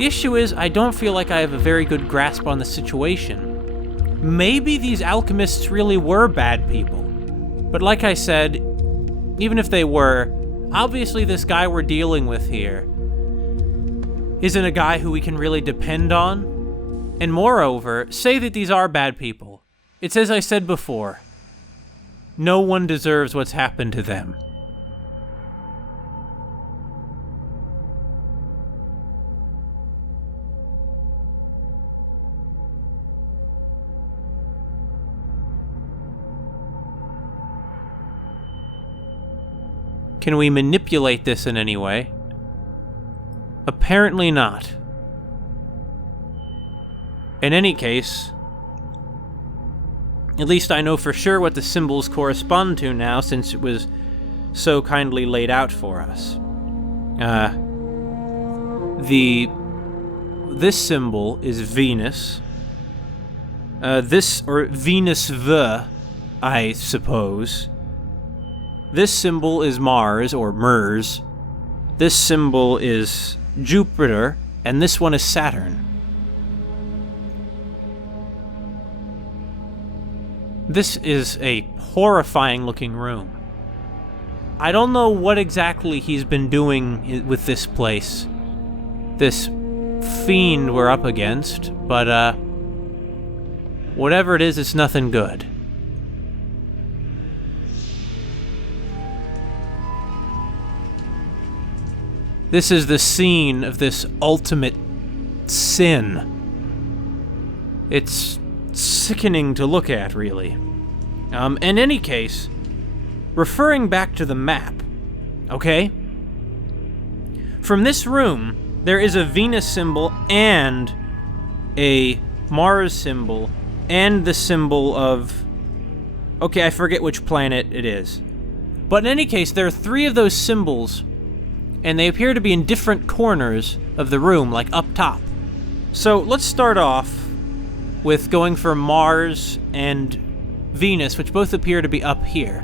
The issue is, I don't feel like I have a very good grasp on the situation. Maybe these alchemists really were bad people. But like I said, even if they were, obviously this guy we're dealing with here isn't a guy who we can really depend on. And moreover, say that these are bad people. It's as I said before, no one deserves what's happened to them. Can we manipulate this in any way? Apparently not. In any case, at least I know for sure what the symbols correspond to now, since it was so kindly laid out for us. This symbol is Venus. Or Venus V, I suppose. This symbol is Mars, or Mers. This symbol is Jupiter, and this one is Saturn. This is a horrifying looking room. I don't know what exactly he's been doing with this place, this fiend we're up against, but whatever it is, it's nothing good. This is the scene of this ultimate sin. It's sickening to look at, really. In any case, referring back to the map, okay? From this room, there is a Venus symbol and a Mars symbol and the symbol of... Okay, I forget which planet it is. But in any case, there are 3 of those symbols, and they appear to be in different corners of the room, like up top. So let's start off with going for Mars and Venus, which both appear to be up here,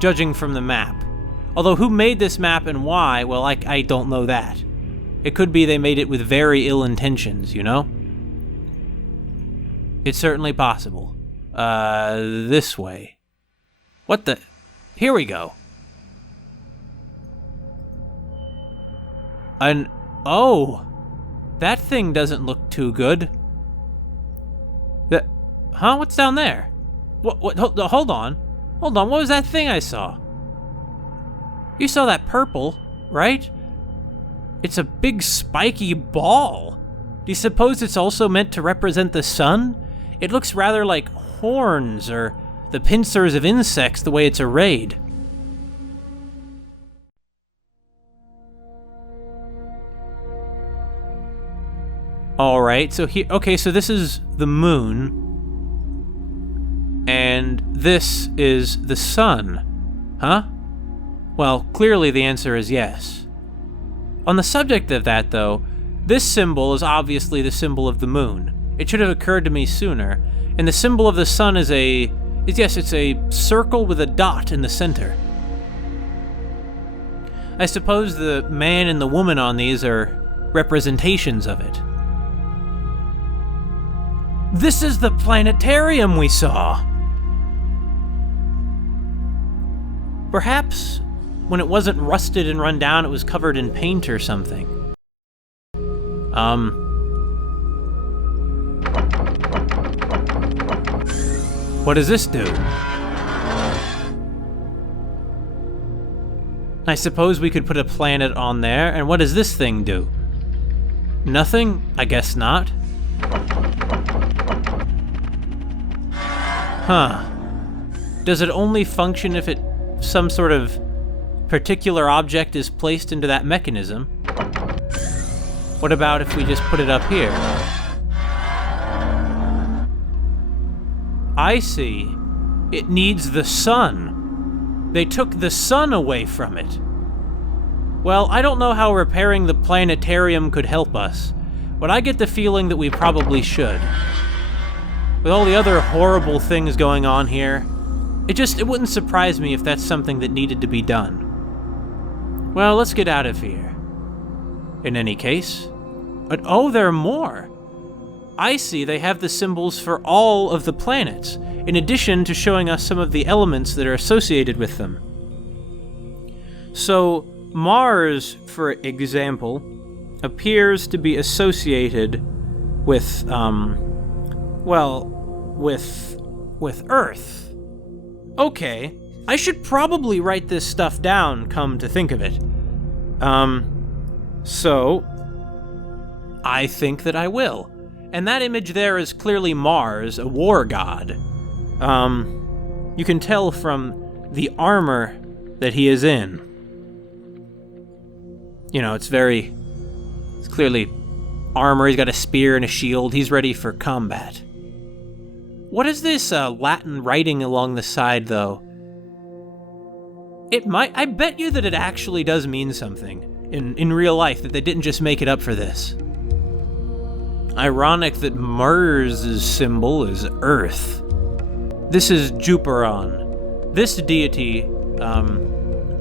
judging from the map. Although who made this map and why, well, I don't know that. It could be they made it with very ill intentions, you know? It's certainly possible. This way. What the... Here we go. Oh! That thing doesn't look too good. Huh? What's down there? What? Hold on. Hold on, what was that thing I saw? You saw that purple, right? It's a big spiky ball. Do you suppose it's also meant to represent the sun? It looks rather like horns or the pincers of insects the way it's arrayed. Alright, so here... Okay, so this is the moon. And this is the sun. Huh? Well, clearly the answer is yes. On the subject of that, though, this symbol is obviously the symbol of the moon. It should have occurred to me sooner. And the symbol of the sun is it's a circle with a dot in the center. I suppose the man and the woman on these are representations of it. This is the planetarium we saw! Perhaps, when it wasn't rusted and run down, it was covered in paint or something. What does this do? I suppose we could put a planet on there, and what does this thing do? Nothing? I guess not. Huh. Does it only function if some sort of particular object is placed into that mechanism? What about if we just put it up here? I see. It needs the sun. They took the sun away from it. Well, I don't know how repairing the planetarium could help us, but I get the feeling that we probably should. With all the other horrible things going on here, it wouldn't surprise me if that's something that needed to be done. Well, let's get out of here. In any case, But oh, there are more. I see they have the symbols for all of the planets, in addition to showing us some of the elements that are associated with them. So, Mars, for example, appears to be associated with, with Earth. Okay, I should probably write this stuff down, come to think of it. So, I think that I will. And that image there is clearly Mars, a war god. You can tell from the armor that he is in. You know, it's clearly armor, he's got a spear and a shield, he's ready for combat. What is this Latin writing along the side, though? I bet you that it actually does mean something in real life, that they didn't just make it up for this. Ironic that Mars' symbol is Earth. This is Juperon. This deity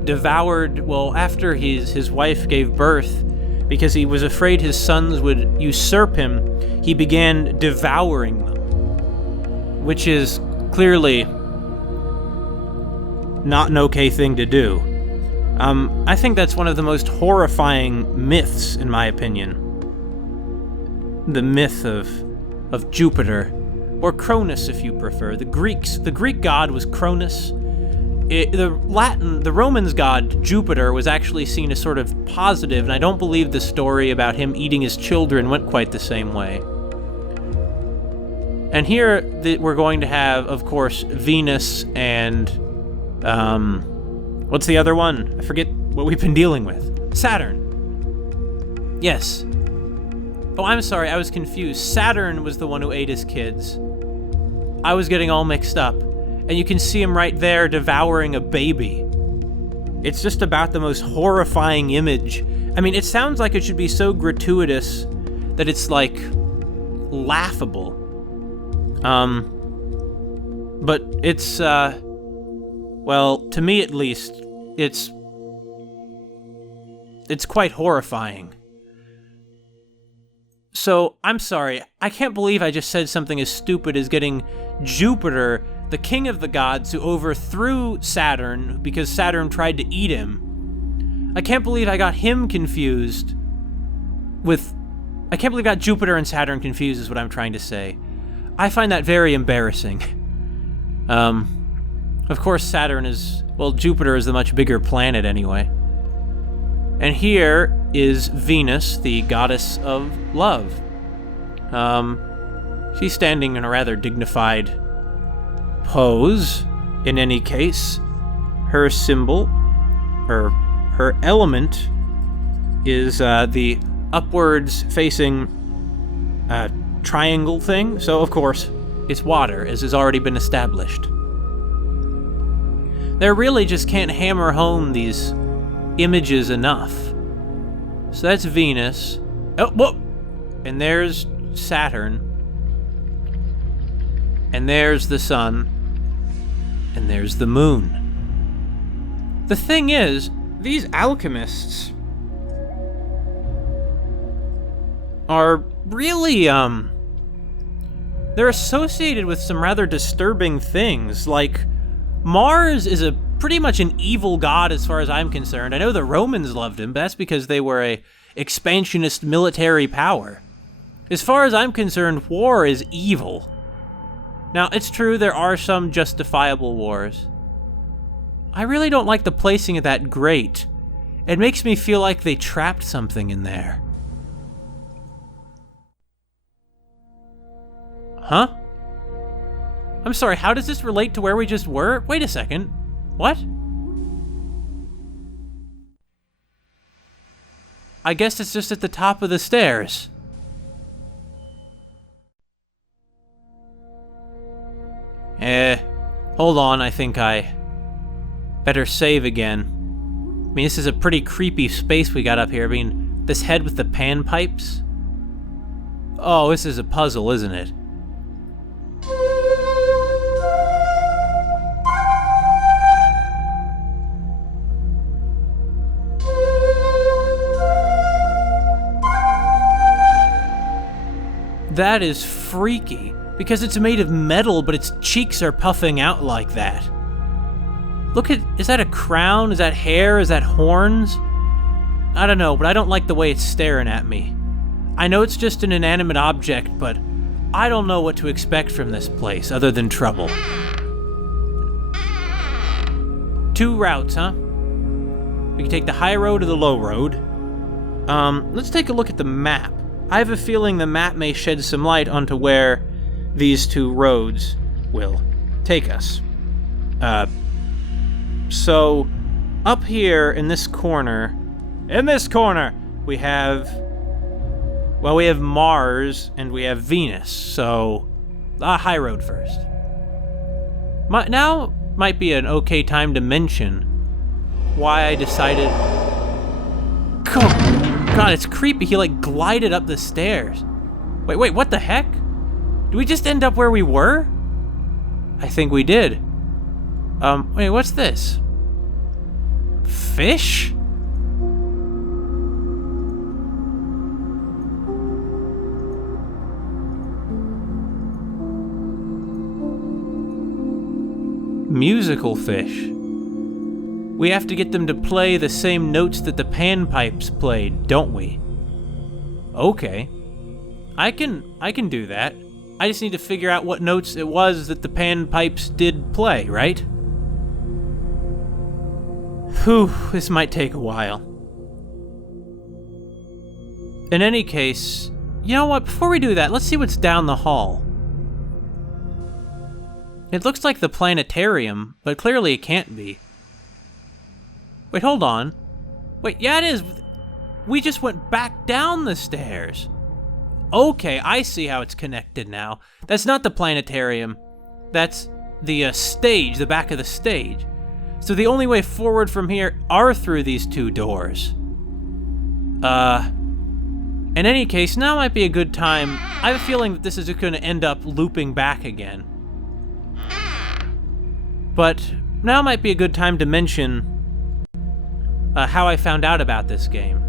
devoured, after his wife gave birth, because he was afraid his sons would usurp him, he began devouring them, which is clearly not an okay thing to do. I think that's one of the most horrifying myths, in my opinion. The myth of Jupiter, or Cronus if you prefer. The Greek god was Cronus. The Romans' god, Jupiter, was actually seen as sort of positive, and I don't believe the story about him eating his children went quite the same way. And here we're going to have, of course, Venus and, what's the other one? I forget what we've been dealing with. Saturn. Yes. Oh, I'm sorry, I was confused. Saturn was the one who ate his kids. I was getting all mixed up. And you can see him right there devouring a baby. It's just about the most horrifying image. I mean, it sounds like it should be so gratuitous that it's, like, laughable. But it's, to me at least, it's quite horrifying. So, I'm sorry, I can't believe I just said something as stupid as getting Jupiter, the king of the gods, who overthrew Saturn because Saturn tried to eat him. I can't believe I got him confused with... I can't believe I got Jupiter and Saturn confused is what I'm trying to say. I find that very embarrassing. Of course Saturn is... Jupiter is the much bigger planet anyway. And here is Venus, the goddess of love. She's standing in a rather dignified pose. In any case, her symbol, her element, is the upwards facing triangle thing. So, of course, it's water, as has already been established. They really just can't hammer home these images enough. So that's Venus. Oh, whoa! And there's Saturn. And there's the sun. And there's the moon. The thing is, these alchemists are really, they're associated with some rather disturbing things. Like, Mars is pretty much an evil god as far as I'm concerned. I know the Romans loved him, but that's because they were a expansionist military power. As far as I'm concerned, war is evil. Now, it's true there are some justifiable wars. I really don't like the placing of that grate. It makes me feel like they trapped something in there. Huh? I'm sorry, how does this relate to where we just were? Wait a second. What? I guess it's just at the top of the stairs. Hold on, I think I better save again. I mean, this is a pretty creepy space we got up here. I mean, this head with the panpipes? Oh, this is a puzzle, isn't it? That is freaky, because it's made of metal, but its cheeks are puffing out like that. Is that a crown? Is that hair? Is that horns? I don't know, but I don't like the way it's staring at me. I know it's just an inanimate object, but I don't know what to expect from this place other than trouble. 2 routes, huh? We can take the high road or the low road. Let's take a look at the map. I have a feeling the map may shed some light onto where these 2 roads will take us. So, up here in this corner, we have Mars and we have Venus, so high road first. Now might be an okay time to mention why I decided... God, it's creepy. He, glided up the stairs. Wait, what the heck? Did we just end up where we were? I think we did. Wait, what's this? Fish? Musical fish. We have to get them to play the same notes that the panpipes played, don't we? Okay. I can do that. I just need to figure out what notes it was that the panpipes did play, right? Whew, this might take a while. In any case, you know what, before we do that, let's see what's down the hall. It looks like the planetarium, but clearly it can't be. Wait, hold on. Wait, yeah it is. We just went back down the stairs. Okay, I see how it's connected now. That's not the planetarium. That's the stage, the back of the stage. So the only way forward from here are through these 2 doors. In any case, now might be a good time. I have a feeling that this is going to end up looping back again. But now might be a good time to mention how I found out about this game.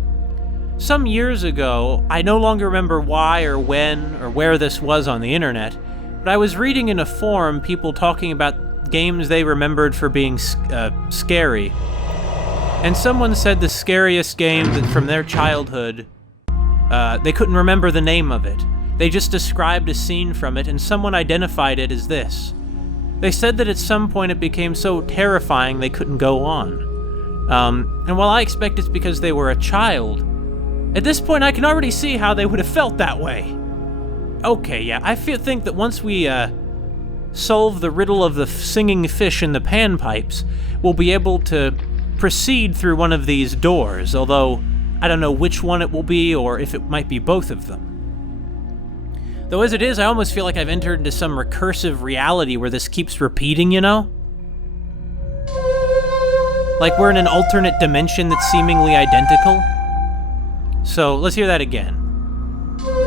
Some years ago, I no longer remember why or when or where this was on the internet, but I was reading in a forum people talking about games they remembered for being scary. And someone said the scariest game from their childhood, they couldn't remember the name of it. They just described a scene from it, and someone identified it as this. They said that at some point it became so terrifying they couldn't go on. And while I expect it's because they were a child, at this point I can already see how they would have felt that way. Okay, yeah, I think that once we solve the riddle of the singing fish and the panpipes, we'll be able to proceed through one of these doors, although I don't know which one it will be or if it might be both of them. Though as it is, I almost feel like I've entered into some recursive reality where this keeps repeating, you know? Like we're in an alternate dimension that's seemingly identical. So, let's hear that again.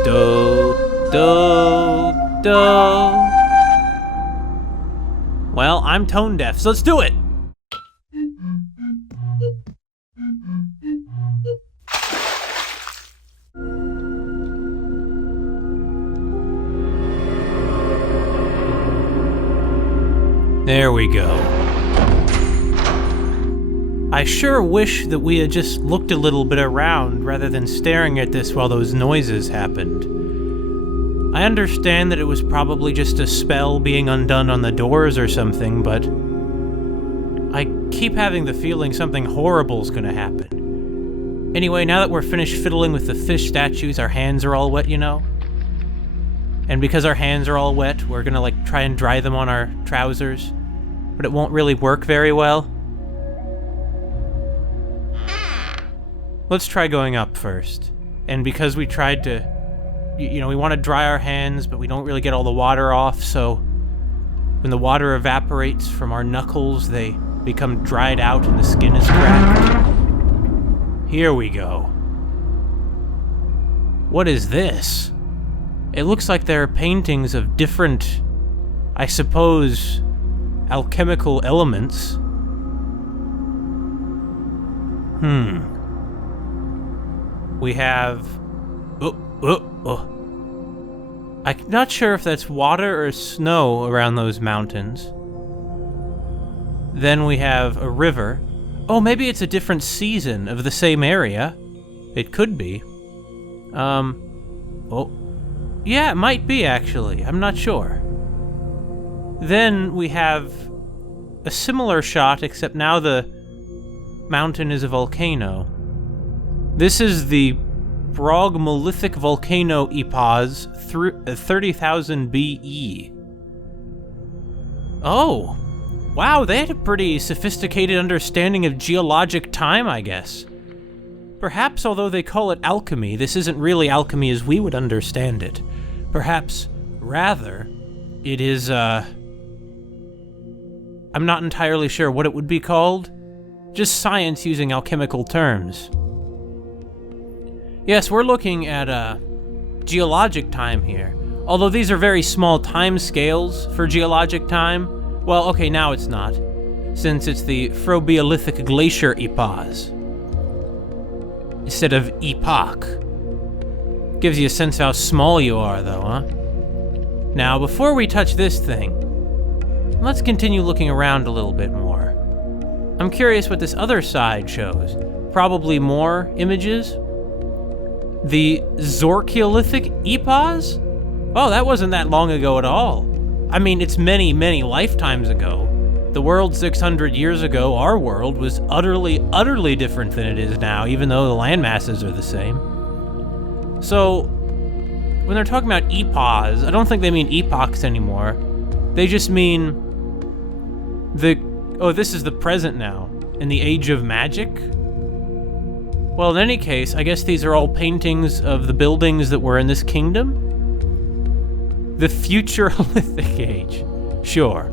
Do, do, do. Well, I'm tone deaf, so let's do it! There we go. I sure wish that we had just looked a little bit around rather than staring at this while those noises happened. I understand that it was probably just a spell being undone on the doors or something, but I keep having the feeling something horrible's gonna happen. Anyway, now that we're finished fiddling with the fish statues, our hands are all wet, you know? And because our hands are all wet, we're gonna try and dry them on our trousers, but it won't really work very well. Let's try going up first. And because we tried to, we want to dry our hands, but we don't really get all the water off, so when the water evaporates from our knuckles, they become dried out and the skin is cracked. Here we go. What is this? It looks like there are paintings of different, I suppose, alchemical elements. We have... I'm not sure if that's water or snow around those mountains. Then we have a river. Oh, maybe it's a different season of the same area. It could be. Oh. Yeah, it might be, actually. I'm not sure. Then we have a similar shot, except now the mountain is a volcano. This is the Brogmolithic volcano Epos, 30,000 BE. Oh, wow, they had a pretty sophisticated understanding of geologic time, I guess. Perhaps, although they call it alchemy, this isn't really alchemy as we would understand it. Perhaps, rather, it is, I'm not entirely sure what it would be called. Just science using alchemical terms. Yes, we're looking at, geologic time here. Although these are very small time scales for geologic time. Well, okay, now it's not, since it's the Frobiolithic Glacier Epos instead of epoch. Gives you a sense how small you are, though, huh? Now, before we touch this thing, let's continue looking around a little bit more. I'm curious what this other side shows. Probably more images. The Zorkiolithic Epos? Oh, that wasn't that long ago at all. I mean, it's many, many lifetimes ago. The world 600 years ago, our world, was utterly, utterly different than it is now, even though the land masses are the same. So, when they're talking about epos, I don't think they mean epochs anymore. They just mean this is the present now, in the age of magic? Well, in any case, I guess these are all paintings of the buildings that were in this kingdom? The Futurolithic Age. Sure.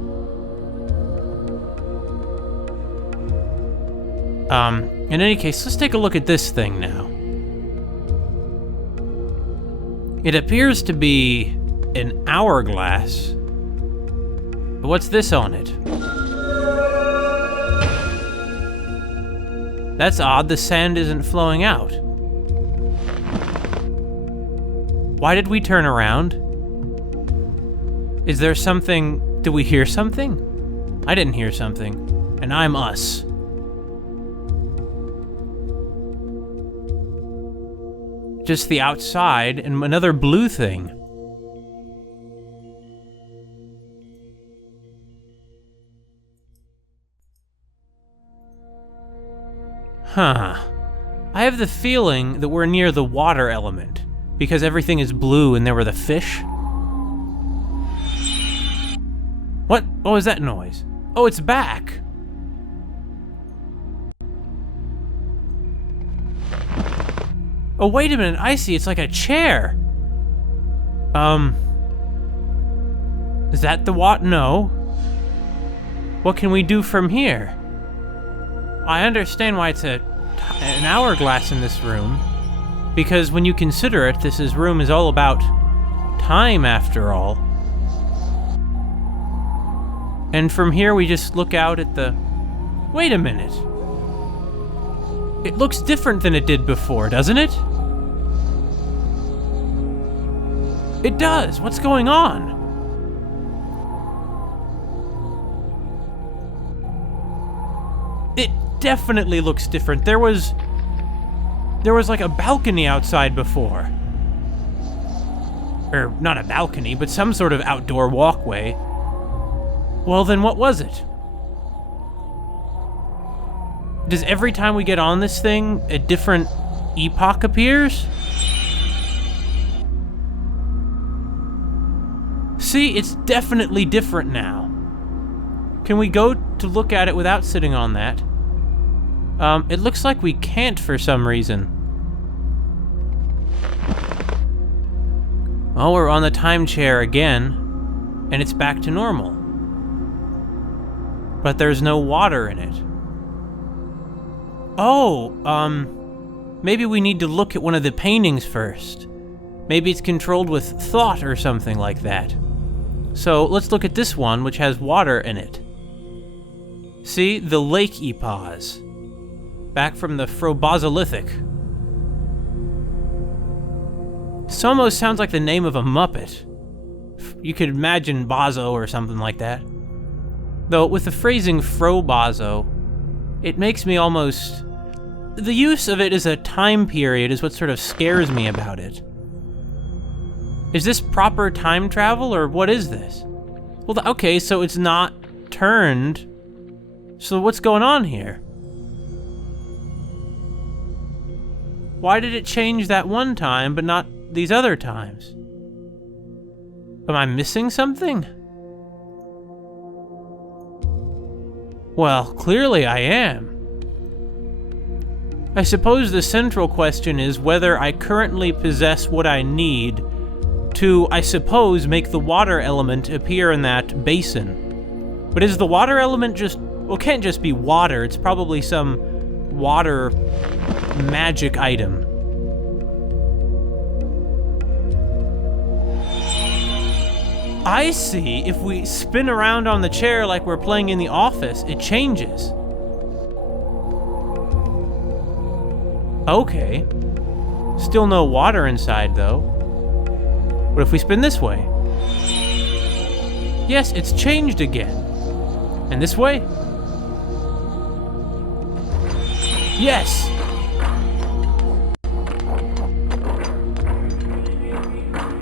In any case, let's take a look at this thing now. It appears to be an hourglass. But what's this on it? That's odd, the sand isn't flowing out. Why did we turn around? Is there something... Did we hear something? I didn't hear something. And I'm us. Just the outside and another blue thing. Huh. I have the feeling that we're near the water element, because everything is blue and there were the fish. What was that noise? Oh, it's back! Oh, wait a minute, I see, it's like a chair. Is that the what? No. What can we do from here? I understand why it's an hourglass in this room, because when you consider it, this room is all about time after all. And from here we just look out at the... Wait a minute. It looks different than it did before, doesn't it? It does! What's going on? It definitely looks different. There was like a balcony outside before. Or, not a balcony, but some sort of outdoor walkway. Well, then what was it? Does every time we get on this thing, a different epoch appears? See, it's definitely different now. Can we go to look at it without sitting on that? It looks like we can't for some reason. Oh, we're on the time chair again, and it's back to normal. But there's no water in it. Oh, maybe we need to look at one of the paintings first. Maybe it's controlled with thought or something like that. So let's look at this one, which has water in it. See, the Lake Epos. Back from the Frobozolithic. This almost sounds like the name of a Muppet. you could imagine Bozo or something like that. Though with the phrasing Frobozo, it makes me almost... The use of it as a time period is what sort of scares me about it. Is this proper time travel, or what is this? Well, okay, so it's not turned. So what's going on here? Why did it change that one time, but not these other times? Am I missing something? Well, clearly I am. I suppose the central question is whether I currently possess what I need to, I suppose, make the water element appear in that basin. But is the water element just... Well, it can't just be water, it's probably some water magic item. I see, if we spin around on the chair like we're playing in the office, it changes. Okay. Still no water inside, though. What if we spin this way? Yes, it's changed again. And this way? Yes!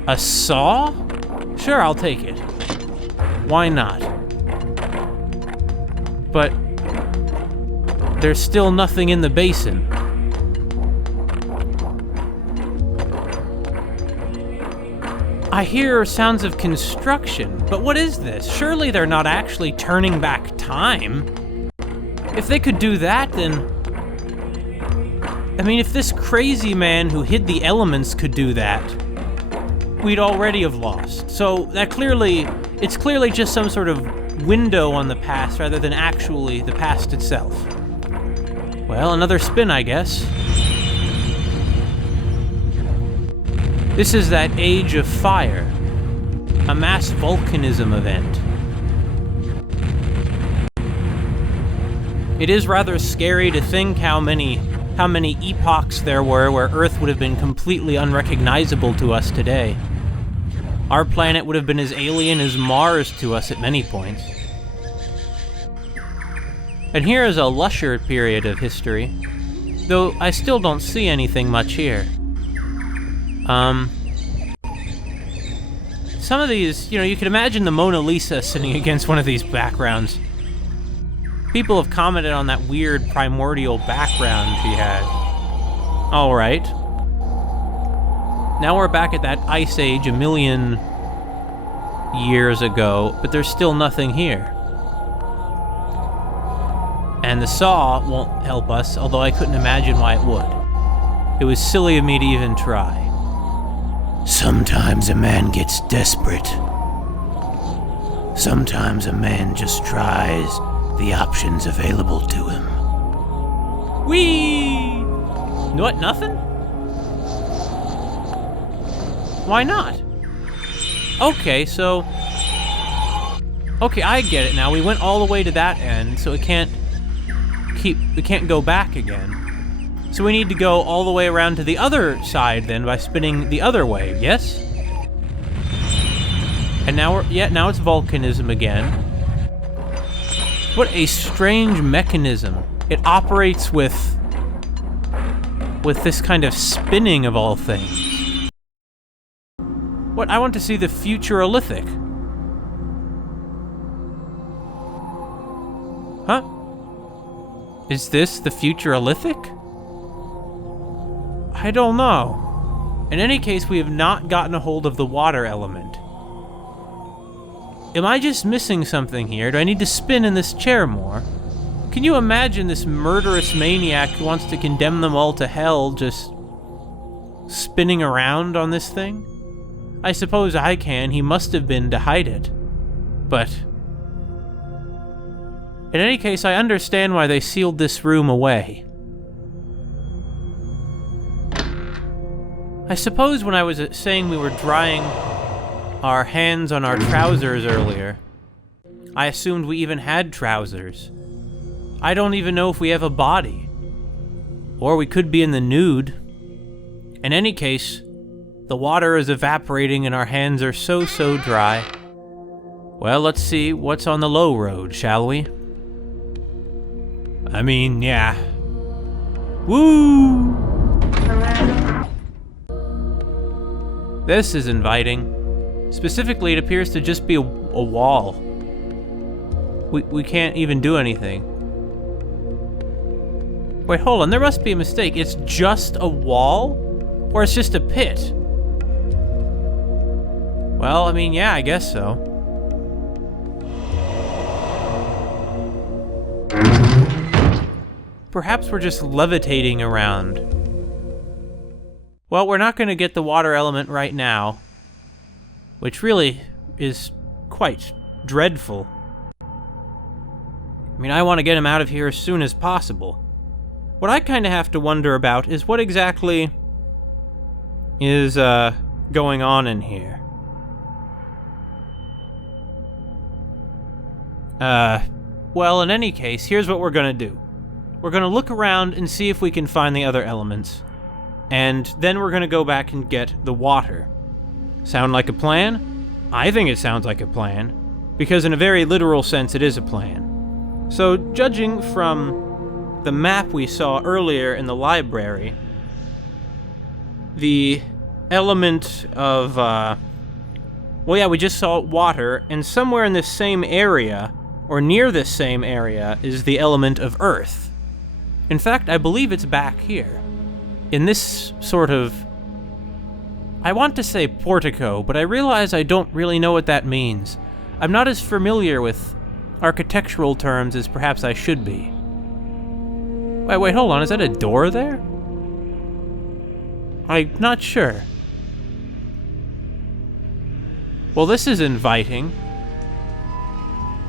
A saw? Sure, I'll take it. Why not? But there's still nothing in the basin. I hear sounds of construction, but what is this? Surely they're not actually turning back time. If they could do that, then... I mean, if this crazy man who hid the elements could do that, we'd already have lost. So that it's clearly just some sort of window on the past rather than actually the past itself. Well, another spin, I guess. This is that Age of Fire, a mass volcanism event. It is rather scary to think how many epochs there were where Earth would have been completely unrecognizable to us today. Our planet would have been as alien as Mars to us at many points. And here is a lusher period of history, though I still don't see anything much here. Some of these, you could imagine the Mona Lisa sitting against one of these backgrounds. People have commented on that weird primordial background she had. Alright. Now we're back at that Ice Age a million years ago, but there's still nothing here. And the saw won't help us, although I couldn't imagine why it would. It was silly of me to even try. Sometimes a man gets desperate. Sometimes a man just tries the options available to him. Whee! What, nothing? Why not? Okay, so... Okay, I get it now. We went all the way to that end, so it can't go back again. So we need to go all the way around to the other side then by spinning the other way, yes? And now now it's volcanism again. What a strange mechanism. It operates with this kind of spinning of all things. What, I want to see the Futurolithic. Huh? Is this the Futurolithic? I don't know. In any case, we have not gotten a hold of the water element. Am I just missing something here? Do I need to spin in this chair more? Can you imagine this murderous maniac who wants to condemn them all to hell just spinning around on this thing? I suppose I can. He must have been to hide it. But in any case, I understand why they sealed this room away. I suppose when I was saying we were drying our hands on our trousers earlier, I assumed we even had trousers. I don't even know if we have a body. Or we could be in the nude. In any case, The water is evaporating and our hands are so dry. Well, let's see what's on the low road, shall we? I mean, yeah. Woo! This is inviting. Specifically, it appears to just be a wall. We can't even do anything. Wait, hold on, there must be a mistake. It's just a wall? Or it's just a pit? Well, I mean, yeah, I guess so. Perhaps we're just levitating around. Well, we're not going to get the water element right now, which really is quite dreadful. I mean, I want to get him out of here as soon as possible. What I kind of have to wonder about is what exactly is going on in here. Well, in any case, here's what we're going to do. We're going to look around and see if we can find the other elements. And then we're going to go back and get the water. Sound like a plan? I think it sounds like a plan, because in a very literal sense it is a plan. So, judging from the map we saw earlier in the library, the element of, well, yeah, we just saw water, and somewhere in this same area, or near this same area, is the element of earth. In fact, I believe it's back here. In this sort of, I want to say portico, but I realize I don't really know what that means. I'm not as familiar with architectural terms as perhaps I should be. Wait, hold on, is that a door there? I'm not sure. Well, this is inviting.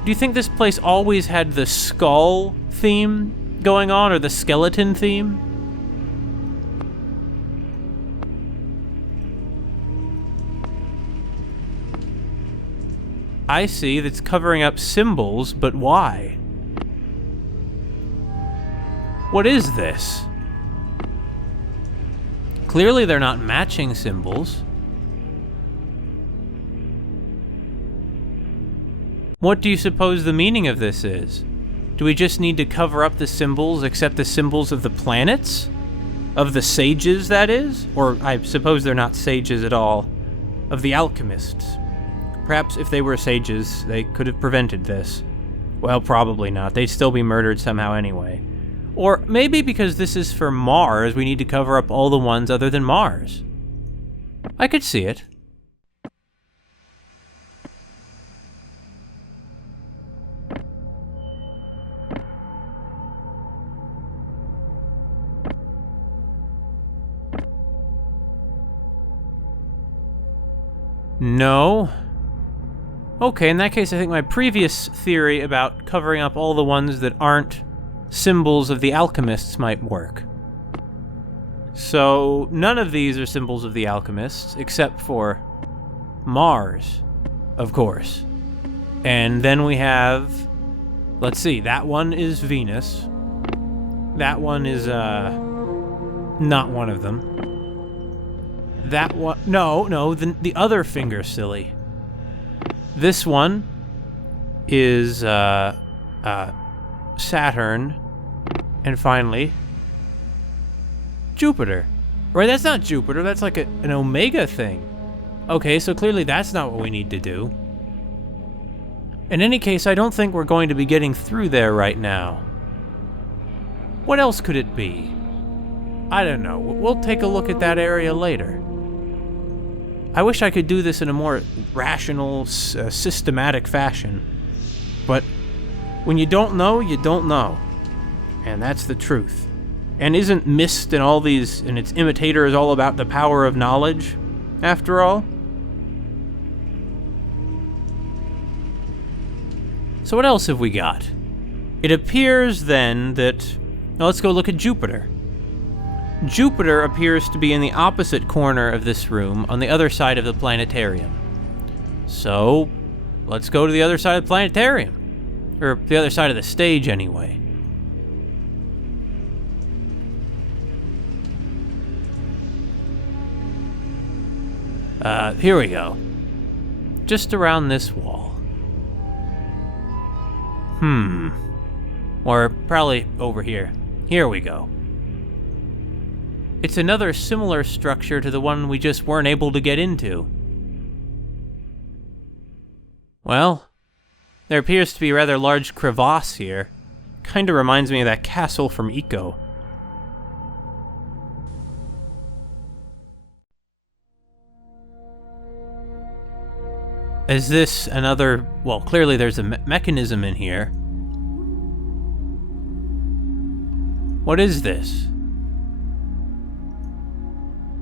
Do you think this place always had the skull theme going on, or the skeleton theme? I see that's covering up symbols, but why? What is this? Clearly they're not matching symbols. What do you suppose the meaning of this is? Do we just need to cover up the symbols except the symbols of the planets? Of the sages, that is? Or I suppose they're not sages at all. Of the alchemists. Perhaps if they were sages, they could have prevented this. Well, probably not. They'd still be murdered somehow anyway. Or maybe because this is for Mars, we need to cover up all the ones other than Mars. I could see it. No. Okay, in that case, I think my previous theory about covering up all the ones that aren't symbols of the alchemists might work. So, none of these are symbols of the alchemists, except for Mars, of course. And then we have, let's see, that one is Venus. That one is, not one of them. That one, no, the other finger, silly. This one is, Saturn, and finally, Jupiter. Right, that's not Jupiter, that's like an Omega thing. Okay, so clearly that's not what we need to do. In any case, I don't think we're going to be getting through there right now. What else could it be? I don't know, we'll take a look at that area later. I wish I could do this in a more rational, systematic fashion. But when you don't know, you don't know. And that's the truth. And isn't Myst and all these, and its imitators all about the power of knowledge, after all? So what else have we got? It appears then that, now let's go look at Jupiter. Jupiter appears to be in the opposite corner of this room, on the other side of the planetarium. So, let's go to the other side of the planetarium. Or the other side of the stage, anyway. Here we go. Just around this wall. Or probably over here. Here we go. It's another similar structure to the one we just weren't able to get into. Well, there appears to be a rather large crevasse here. Kinda reminds me of that castle from Eco. Is this another... Well, clearly there's a mechanism in here. What is this?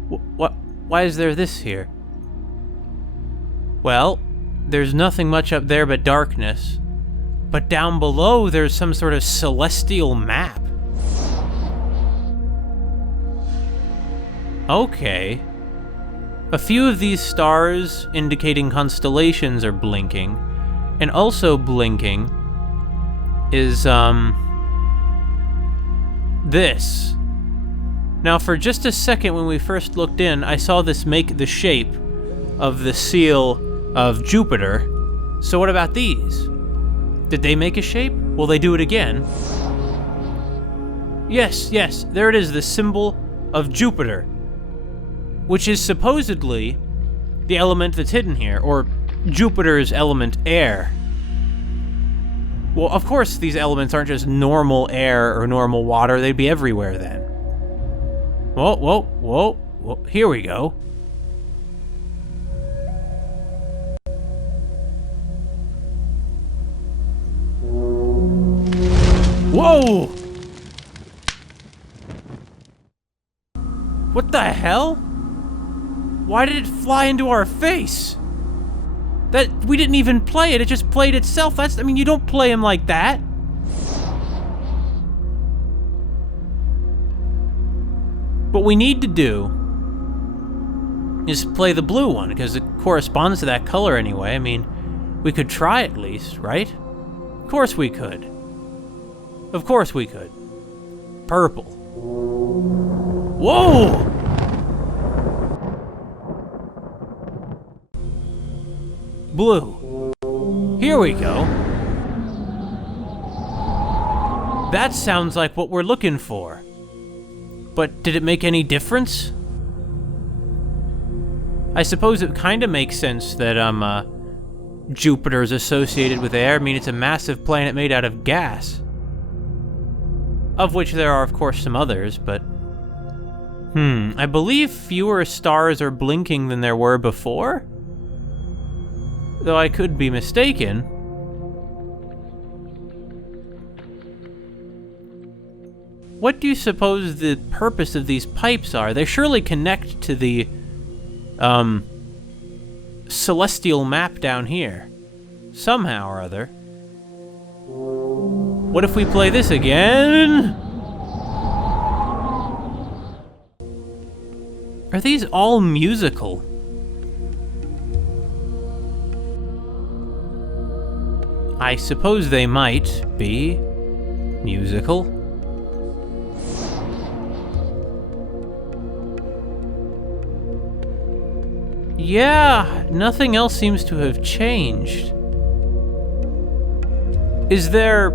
What? Why is there this here? Well, there's nothing much up there but darkness. But down below, there's some sort of celestial map. Okay. A few of these stars indicating constellations are blinking. And also blinking is, this. Now, for just a second when we first looked in, I saw this make the shape of the seal of Jupiter. So what about these? Did they make a shape? Will they do it again? Yes, there it is, the symbol of Jupiter, which is supposedly the element that's hidden here, or Jupiter's element air. Well, of course these elements aren't just normal air or normal water, they'd be everywhere then. Whoa, here we go. Whoa! What the hell? Why did it fly into our face? That, we didn't even play it, it just played itself. I mean, you don't play him like that. What we need to do is play the blue one, because it corresponds to that color anyway. I mean, we could try at least, right? Of course we could. Of course we could. Purple. Whoa! Blue. Here we go. That sounds like what we're looking for. But did it make any difference? I suppose it kind of makes sense that, Jupiter's associated with air. I mean, it's a massive planet made out of gas. Of which there are, of course, some others, but... I believe fewer stars are blinking than there were before? Though I could be mistaken. What do you suppose the purpose of these pipes are? They surely connect to the, celestial map down here. Somehow or other. What if we play this again? Are these all musical? I suppose they might be musical. Yeah, nothing else seems to have changed. Is there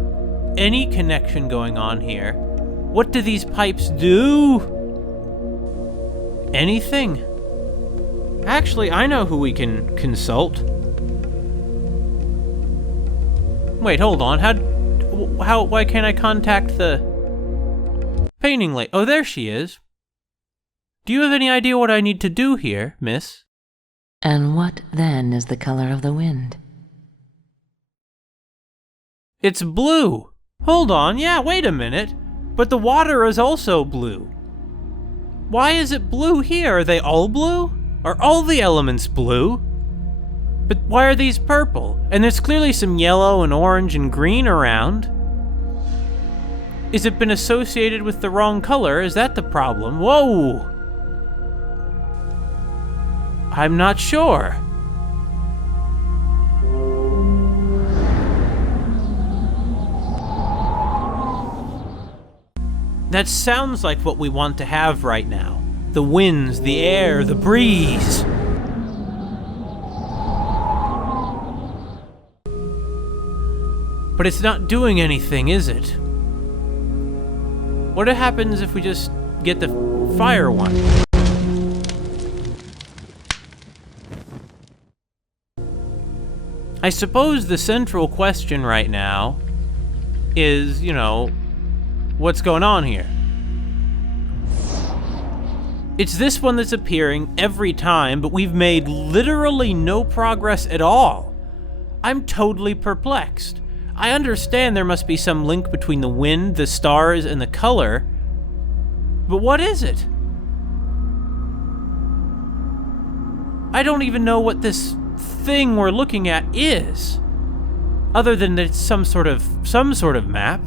any connection going on here? What do these pipes do? Anything? Actually, I know who we can consult. Wait, hold on. Why can't I contact the painting lady? Oh, there she is. Do you have any idea what I need to do here, miss? And what then is the color of the wind? It's blue. Hold on, yeah, wait a minute. But the water is also blue. Why is it blue here? Are they all blue? Are all the elements blue? But why are these purple? And there's clearly some yellow and orange and green around. Is it been associated with the wrong color? Is that the problem? Whoa! I'm not sure. That sounds like what we want to have right now. The winds, the air, the breeze. But it's not doing anything, is it? What happens if we just get the fire one? I suppose the central question right now is, what's going on here? It's this one that's appearing every time, but we've made literally no progress at all. I'm totally perplexed. I understand there must be some link between the wind, the stars, and the color, but what is it? I don't even know what this thing we're looking at is, other than that it's some sort of map.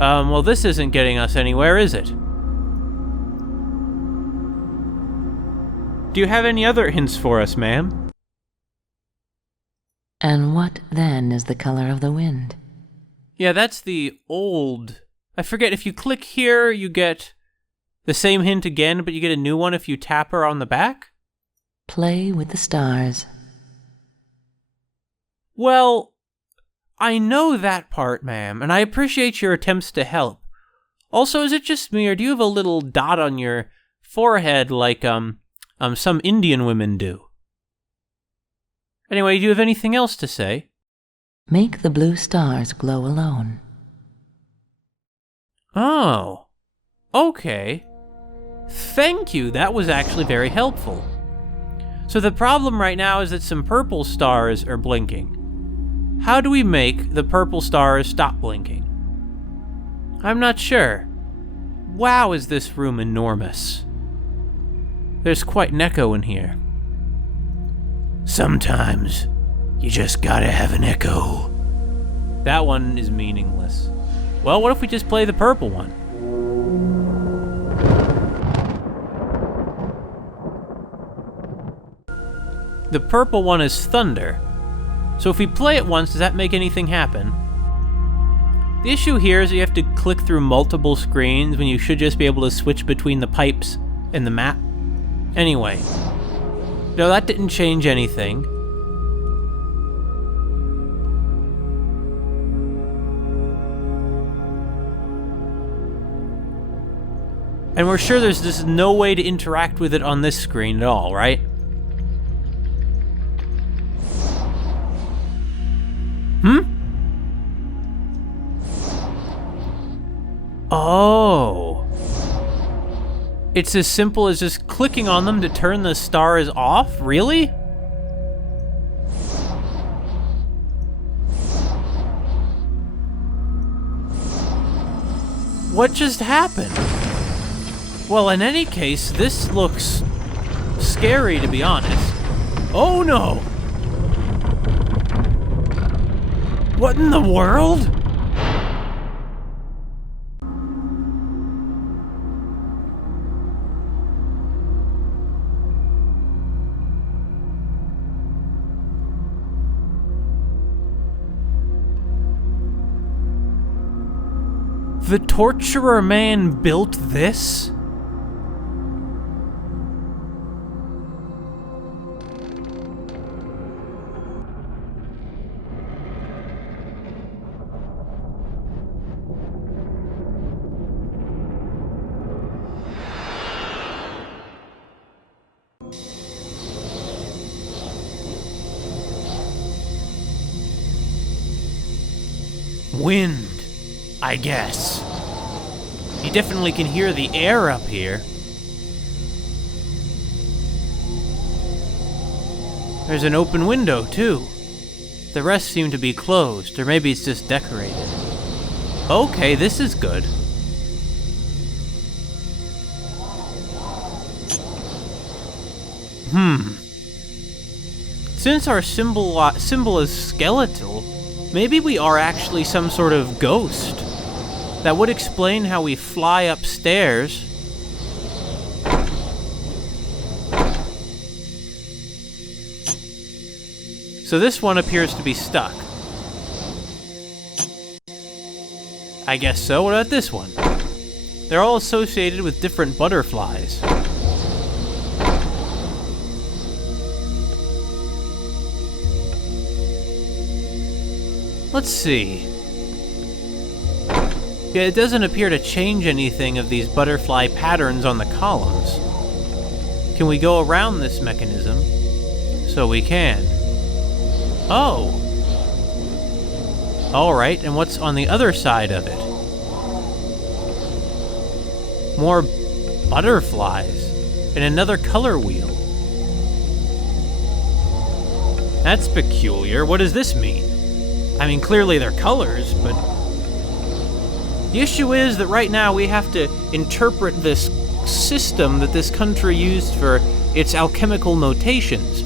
Well, this isn't getting us anywhere, is it? Do you have any other hints for us, ma'am? And what then is the color of the wind? Yeah, that's the old... I forget, if you click here, you get the same hint again, but you get a new one if you tap her on the back? Play with the stars. Well, I know that part, ma'am, and I appreciate your attempts to help. Also, is it just me, or do you have a little dot on your forehead like, some Indian women do? Anyway, do you have anything else to say? Make the blue stars glow alone. Oh, okay. Thank you, that was actually very helpful. So the problem right now is that some purple stars are blinking. How do we make the purple stars stop blinking? I'm not sure. Wow, is this room enormous. There's quite an echo in here. Sometimes, you just gotta have an echo. That one is meaningless. Well, what if we just play the purple one? The purple one is thunder. So if we play it once, does that make anything happen? The issue here is you have to click through multiple screens when you should just be able to switch between the pipes and the map. Anyway. No, that didn't change anything. And we're sure there's just no way to interact with it on this screen at all, right? Oh. It's as simple as just clicking on them to turn the stars off? Really? What just happened? Well, in any case, this looks scary, to be honest. Oh no! What in the world? The torturer man built this? Wind, I guess. You definitely can hear the air up here. There's an open window, too. The rest seem to be closed, or maybe it's just decorated. Okay, this is good. Since our symbol is skeletal, maybe we are actually some sort of ghost. That would explain how we fly upstairs. So this one appears to be stuck. I guess so. What about this one? They're all associated with different let's see. Yeah, it doesn't appear to change anything of these butterfly patterns on the columns. Can we go around this mechanism? So we can. Oh. Alright, and what's on the other side of it? More butterflies. And another color wheel. That's peculiar. What does this mean? I mean, clearly they're colors, but... The issue is that right now we have to interpret this system that this country used for its alchemical notations.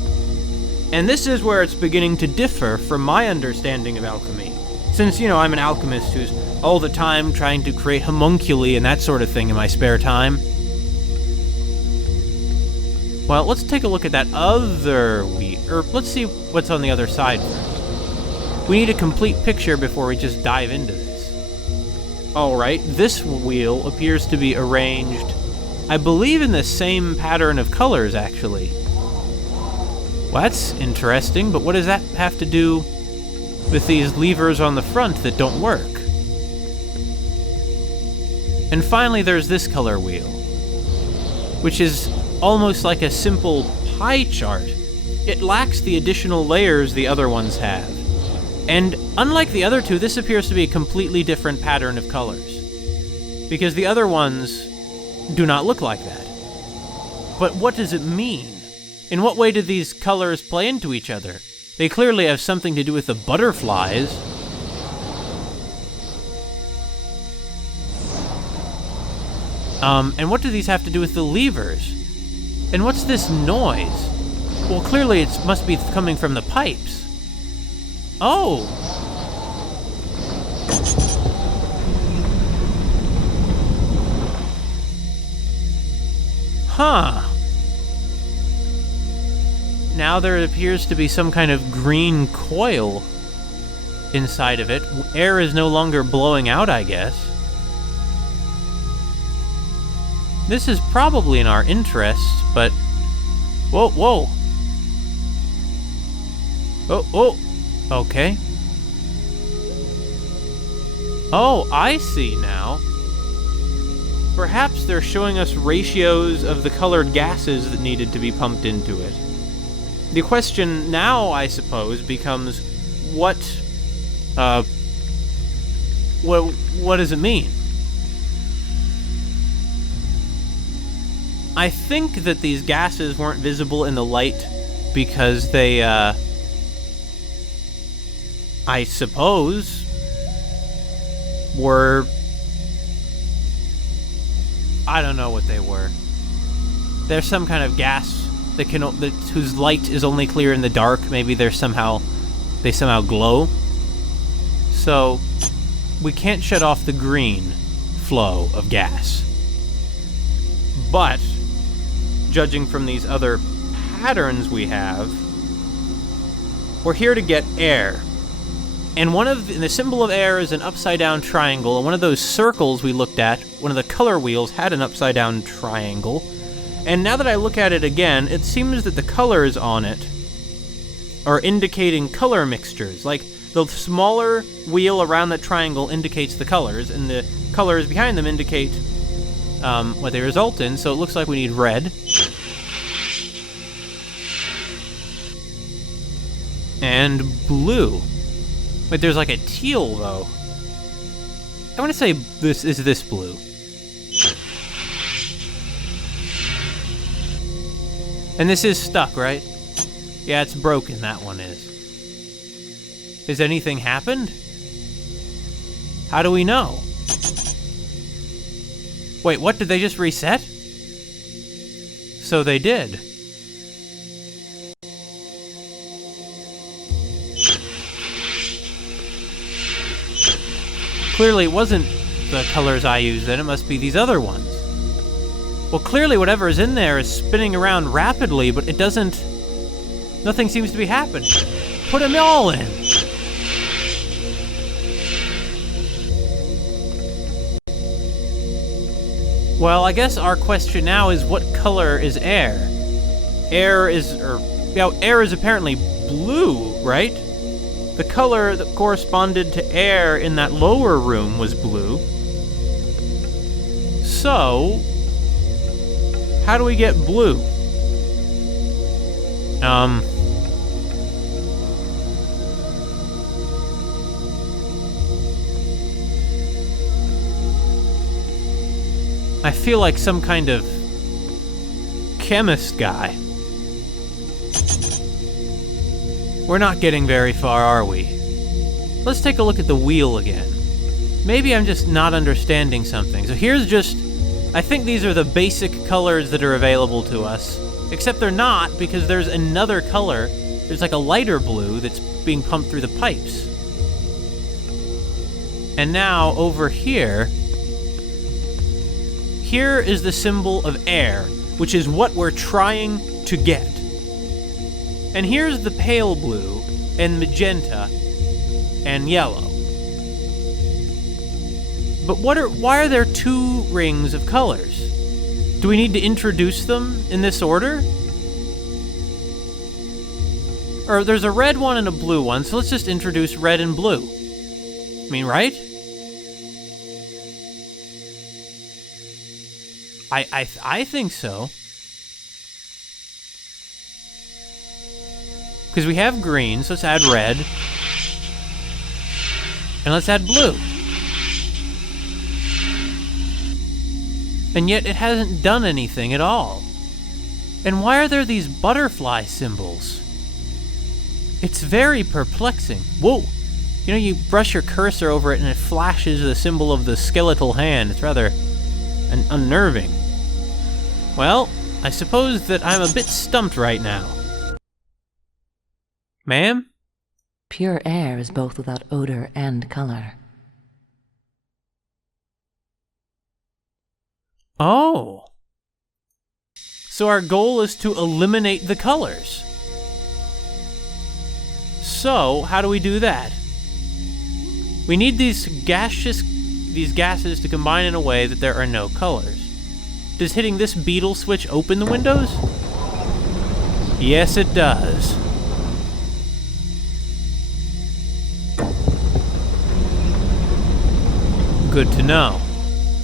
And this is where it's beginning to differ from my understanding of alchemy. Since, you know, I'm an alchemist who's all the time trying to create homunculi and that sort of thing in my spare time. Well, let's take a look at that other wheel, or let's see what's on the other side first. We need a complete picture before we just dive into this. Alright, this wheel appears to be arranged, I believe, in the same pattern of colors, actually. Well, that's interesting, but what does that have to do with these levers on the front that don't work? And finally, there's this color wheel, which is almost like a simple pie chart. It lacks the additional layers the other ones have. And unlike the other two, this appears to be a completely different pattern of colors, because the other ones do not look like that. But what does it mean? In what way do these colors play into each other? They clearly have something to do with the butterflies. And what do these have to do with the levers? And what's this noise? Well, clearly it must be coming from the pipes. Oh! Huh. Now there appears to be some kind of green coil inside of it. Air is no longer blowing out, I guess. This is probably in our interests, but... Whoa, whoa! Oh, oh! Okay. Oh, I see now. Perhaps they're showing us ratios of the colored gases that needed to be pumped into it. The question now, I suppose, becomes what does it mean? I think that these gases weren't visible in the light because they, I suppose, were... I don't know what they were. There's some kind of gas that whose light is only clear in the dark. Maybe they somehow glow. So we can't shut off the green flow of gas. But judging from these other patterns we have, we're here to get air. And the symbol of air is an upside-down triangle, and one of those circles we looked at, one of the color wheels, had an upside-down triangle. And now that I look at it again, it seems that the colors on it are indicating color mixtures. Like, the smaller wheel around the triangle indicates the colors, and the colors behind them indicate what they result in, so it looks like we need red. And blue. Wait, there's like a teal, though. I want to say this is this blue. And this is stuck, right? Yeah, it's broken, that one is. Has anything happened? How do we know? Wait, what? Did they just reset? So they did. Clearly it wasn't the colors I used then, it must be these other ones. Well, clearly whatever is in there is spinning around rapidly, but it doesn't... Nothing seems to be happening. Put them all in! Well, I guess our question now is, what color is air? Air is apparently blue, right? The color that corresponded to air in that lower room was blue. So, how do we get blue? I feel like some kind of chemist guy. We're not getting very far, are we? Let's take a look at the wheel again. Maybe I'm just not understanding something. So here's just... I think these are the basic colors that are available to us. Except they're not, because there's another color. There's like a lighter blue that's being pumped through the pipes. And now, over here... Here is the symbol of air, which is what we're trying to get. And here's the pale blue, and magenta, and yellow. But why are there two rings of colors? Do we need to introduce them in this order? Or there's a red one and a blue one, so let's just introduce red and blue. I mean, right? I think so. Because we have green, so let's add red. And let's add blue. And yet it hasn't done anything at all. And why are there these butterfly symbols? It's very perplexing. Whoa! You know, you brush your cursor over it and it flashes the symbol of the skeletal hand. It's rather unnerving. Well, I suppose that I'm a bit stumped right now. Ma'am? Pure air is both without odor and color. Oh. So our goal is to eliminate the colors. So, how do we do that? We need these gases to combine in a way that there are no colors. Does hitting this beetle switch open the windows? Yes, it does. Good to know.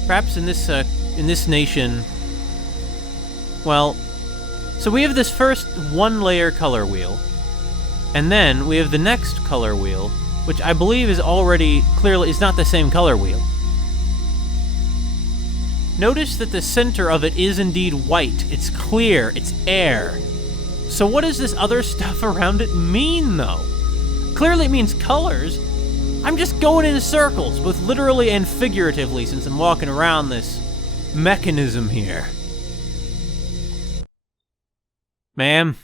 Perhaps in this nation... Well, so we have this first one-layer color wheel, and then we have the next color wheel, which I believe is already clearly... It's not the same color wheel. Notice that the center of it is indeed white. It's clear. It's air. So what does this other stuff around it mean, though? Clearly it means colors. I'm just going in circles, both literally and figuratively, since I'm walking around this mechanism here. Ma'am?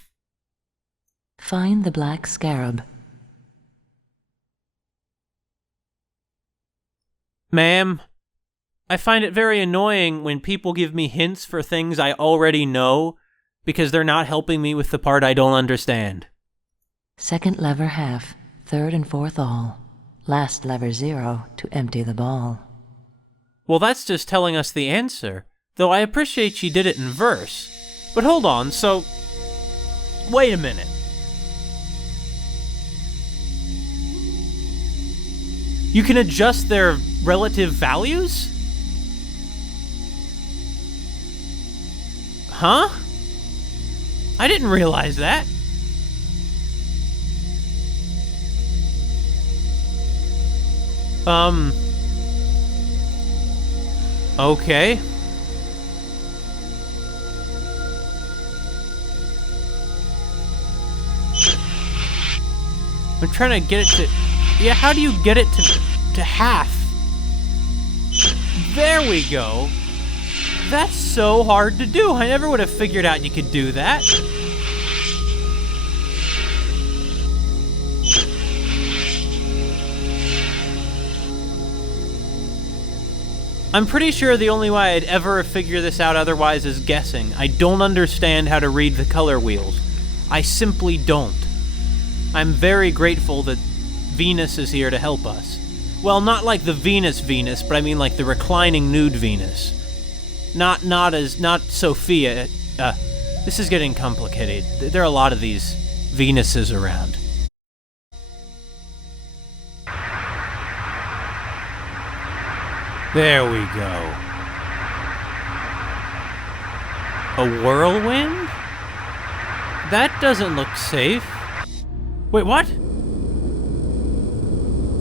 Find the black scarab. Ma'am? I find it very annoying when people give me hints for things I already know because they're not helping me with the part I don't understand. Second lever half, third and fourth all. Last lever 0 to empty the ball. Well, that's just telling us the answer, though I appreciate she did it in verse. But hold on, so... Wait a minute. You can adjust their relative values? Huh? I didn't realize that. Okay. I'm trying to get it to... Yeah, how do you get it to half? There we go. That's so hard to do. I never would have figured out you could do that. I'm pretty sure the only way I'd ever figure this out otherwise is guessing. I don't understand how to read the color wheels. I simply don't. I'm very grateful that Venus is here to help us. Well, not like the Venus, but I mean like the reclining nude Venus. Not Sophia. This is getting complicated. There are a lot of these Venuses around. There we go. A whirlwind? That doesn't look safe. Wait, what?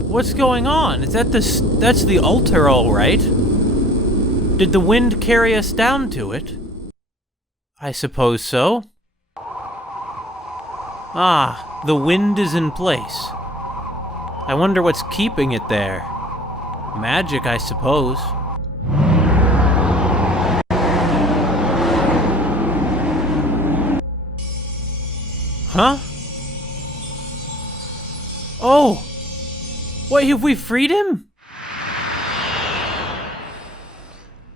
What's going on? Is that that's the altar, all right? Did the wind carry us down to it? I suppose so. Ah, the wind is in place. I wonder what's keeping it there. Magic, I suppose. Huh? Oh! Wait, have we freed him?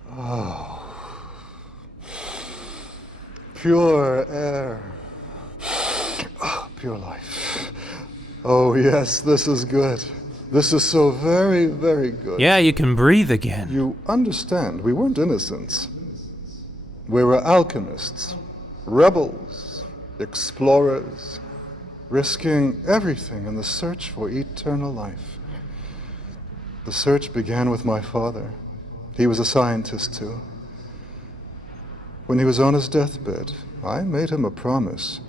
Oh. Pure air. Oh, pure life. Oh, yes, this is good. This is so very, very good. Yeah, you can breathe again. You understand, we weren't innocents. We were alchemists, rebels, explorers, risking everything in the search for eternal life. The search began with my father. He was a scientist too. When he was on his deathbed, I made him a promise.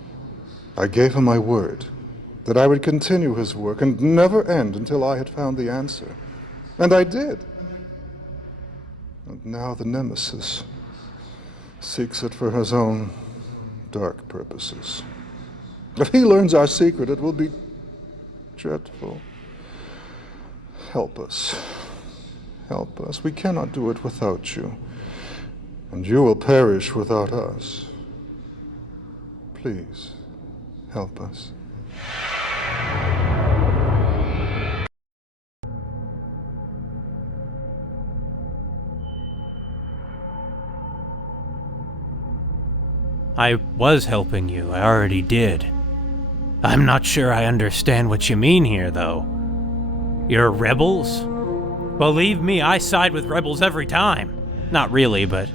I gave him my word that I would continue his work and never end until I had found the answer. And I did. And now the Nemesis seeks it for his own dark purposes. If he learns our secret, it will be dreadful. Help us. Help us. We cannot do it without you. And you will perish without us. Please, help us. I was helping you, I already did. I'm not sure I understand what you mean here, though. You're rebels? Believe me, I side with rebels every time. Not really, but...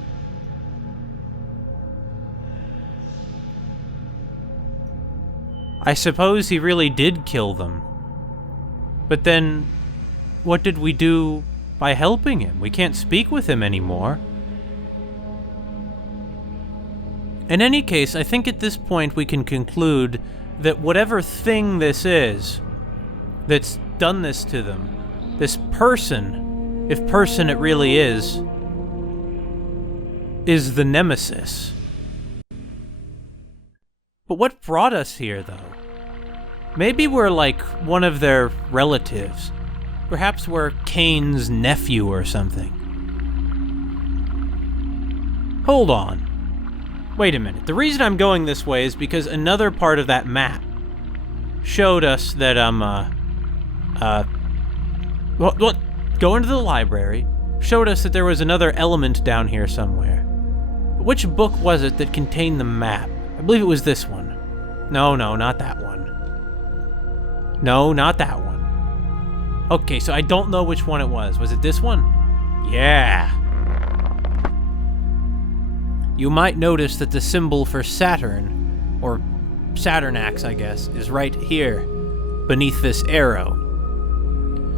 I suppose he really did kill them. But then, what did we do by helping him? We can't speak with him anymore. In any case, I think at this point we can conclude that whatever thing this is that's done this to them, this person, if person it really is the Nemesis. But what brought us here, though? Maybe we're like one of their relatives. Perhaps we're Cain's nephew or something. Hold on. Wait a minute. The reason I'm going this way is because another part of that map showed us that go into the library, showed us that there was another element down here somewhere. Which book was it that contained the map? I believe it was this one. No, not that one. No, not that one. Okay, so I don't know which one it was. Was it this one? Yeah. You might notice that the symbol for Saturn, or Saturnax, I guess, is right here, beneath this arrow.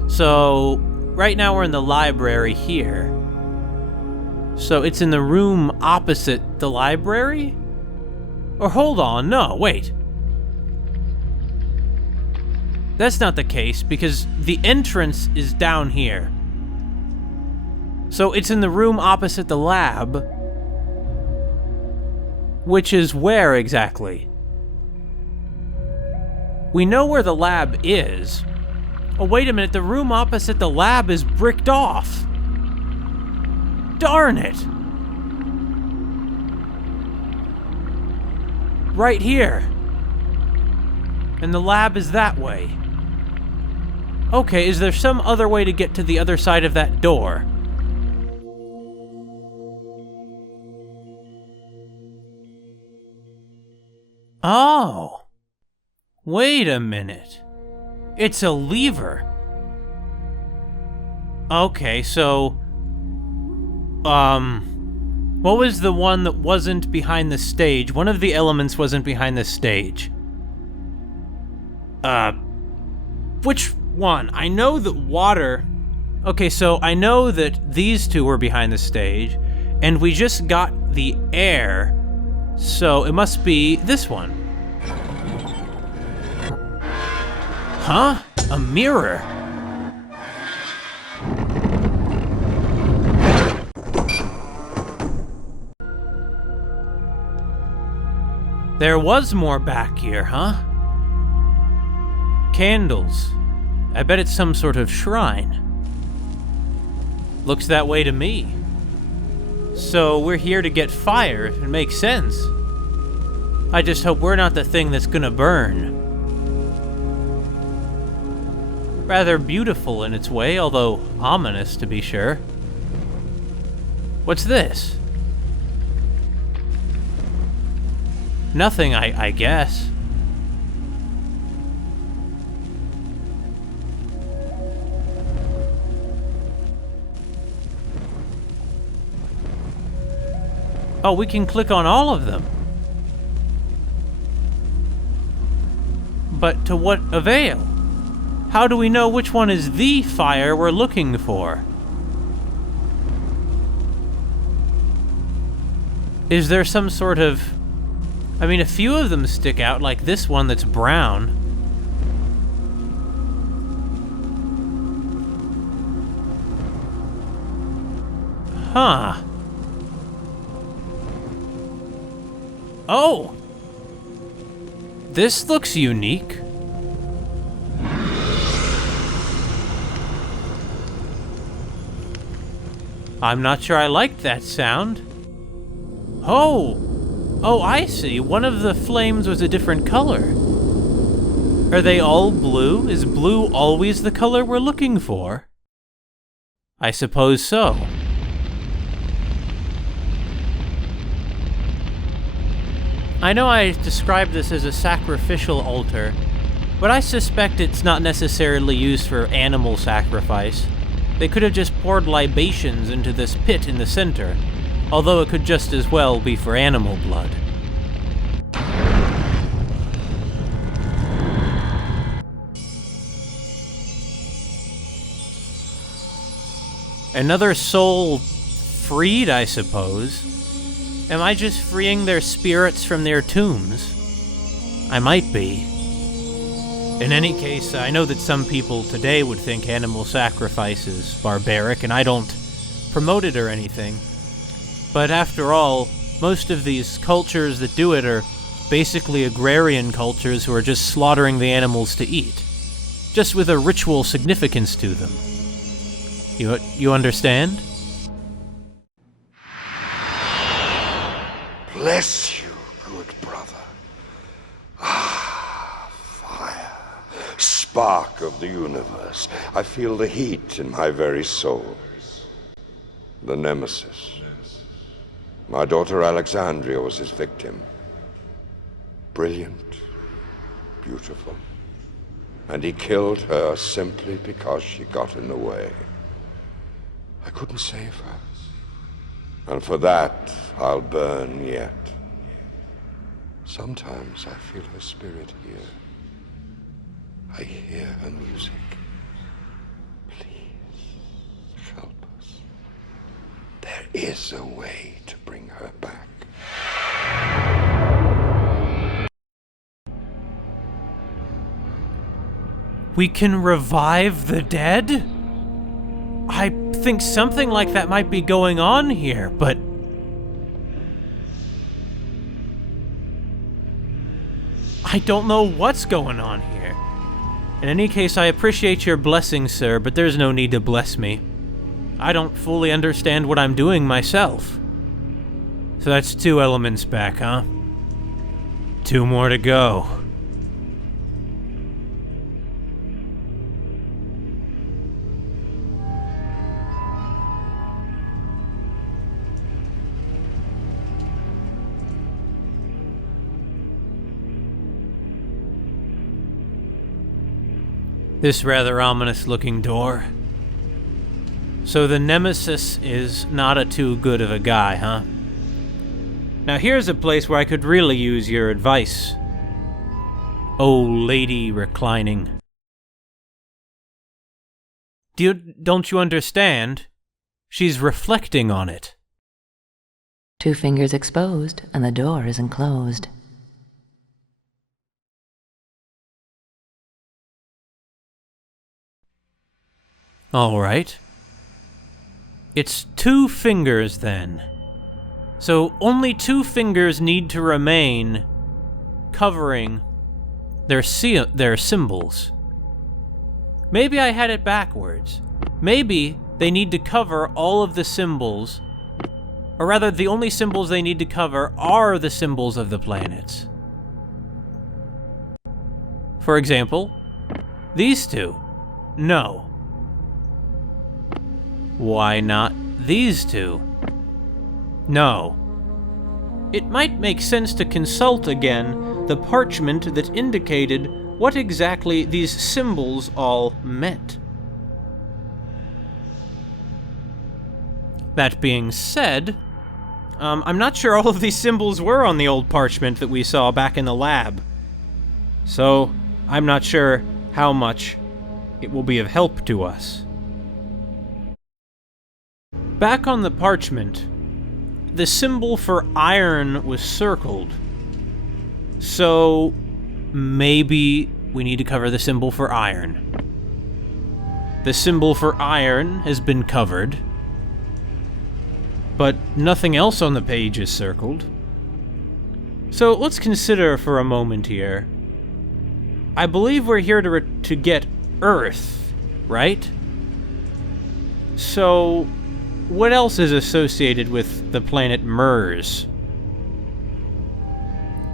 So, right now we're in the library here. So it's in the room opposite the library? Or hold on, no, wait. That's not the case, because the entrance is down here. So it's in the room opposite the lab, which is where exactly? We know where the lab is. Oh, wait a minute, the room opposite the lab is bricked off. Darn it! Right here. And the lab is that way. Okay, is there some other way to get to the other side of that door? Oh. Wait a minute. It's a lever. Okay, so... what was the one that wasn't behind the stage? One of the elements wasn't behind the stage. Which one? I know that water Okay, so I know that these two were behind the stage, and we just got the air, so it must be this one. Huh? A mirror? There was more back here, huh? Candles. I bet it's some sort of shrine. Looks that way to me. So we're here to get fire, it makes sense. I just hope we're not the thing that's gonna burn. Rather beautiful in its way, although ominous to be sure. What's this? Nothing, I guess. Oh, we can click on all of them. But to what avail? How do we know which one is the fire we're looking for? Is there some sort of... I mean, a few of them stick out, like this one that's brown. Huh. Oh! This looks unique. I'm not sure I liked that sound. Oh! Oh, I see. One of the flames was a different color. Are they all blue? Is blue always the color we're looking for? I suppose so. I know I described this as a sacrificial altar, but I suspect it's not necessarily used for animal sacrifice. They could have just poured libations into this pit in the center, although it could just as well be for animal blood. Another soul freed, I suppose. Am I just freeing their spirits from their tombs? I might be. In any case, I know that some people today would think animal sacrifice is barbaric, and I don't promote it or anything. But after all, most of these cultures that do it are basically agrarian cultures who are just slaughtering the animals to eat, just with a ritual significance to them. You understand? Bless you, good brother. Ah, fire, spark of the universe. I feel the heat in my very soul. The Nemesis. My daughter Alexandria was his victim. Brilliant, beautiful. And he killed her simply because she got in the way. I couldn't save her. And for that, I'll burn yet. Sometimes I feel her spirit here. I hear her music. Please, help us. There is a way to bring her back. We can revive the dead? I think something like that might be going on here, but... I don't know what's going on here. In any case, I appreciate your blessing, sir, but there's no need to bless me. I don't fully understand what I'm doing myself. So that's 2 elements back, huh? 2 more to go. This rather ominous-looking door. So the Nemesis is not a too good of a guy, huh? Now here's a place where I could really use your advice. Oh, lady reclining. Don't you understand? She's reflecting on it. 2 fingers exposed, and the door is enclosed. All right. It's 2 fingers, then. So only 2 fingers need to remain covering their symbols. Maybe I had it backwards. Maybe they need to cover all of the symbols, or rather, the only symbols they need to cover are the symbols of the planets. For example, these 2. No. Why not these 2? No. It might make sense to consult again the parchment that indicated what exactly these symbols all meant. That being said, I'm not sure all of these symbols were on the old parchment that we saw back in the lab. So, I'm not sure how much it will be of help to us. Back on the parchment, the symbol for iron was circled. So, maybe we need to cover the symbol for iron. The symbol for iron has been covered, but nothing else on the page is circled. So let's consider for a moment here. I believe we're here to get Earth, right? So, what else is associated with the planet Mars?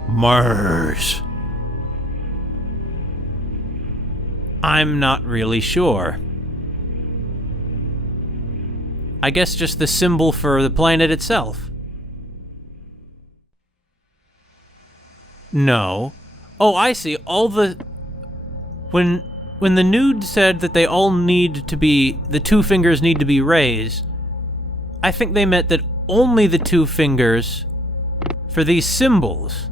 Mars. I'm not really sure. I guess just the symbol for the planet itself. No. Oh, I see. When the nude said that they all need to be, the 2 fingers need to be raised, I think they meant that only the 2 fingers for these symbols.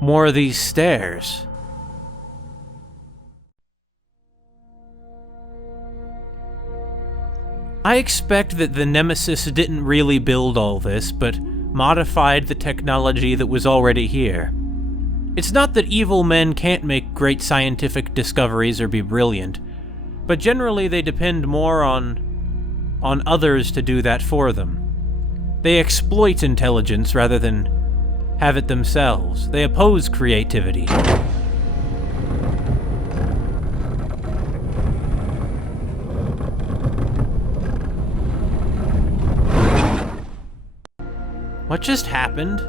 More of these stairs. I expect that the Nemesis didn't really build all this, but modified the technology that was already here. It's not that evil men can't make great scientific discoveries or be brilliant, but generally they depend more on others to do that for them. They exploit intelligence rather than have it themselves. They oppose creativity. What just happened?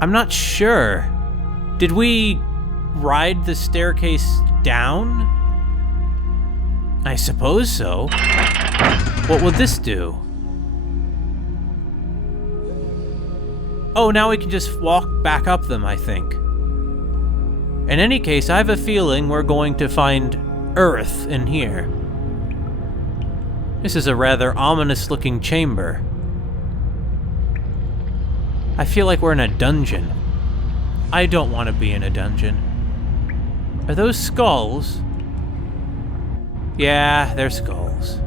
I'm not sure. Did we ride the staircase down? I suppose so. What would this do? Oh, now we can just walk back up them, I think. In any case, I have a feeling we're going to find Earth in here. This is a rather ominous-looking chamber. I feel like we're in a dungeon. I don't want to be in a dungeon. Are those skulls? Yeah, they're skulls.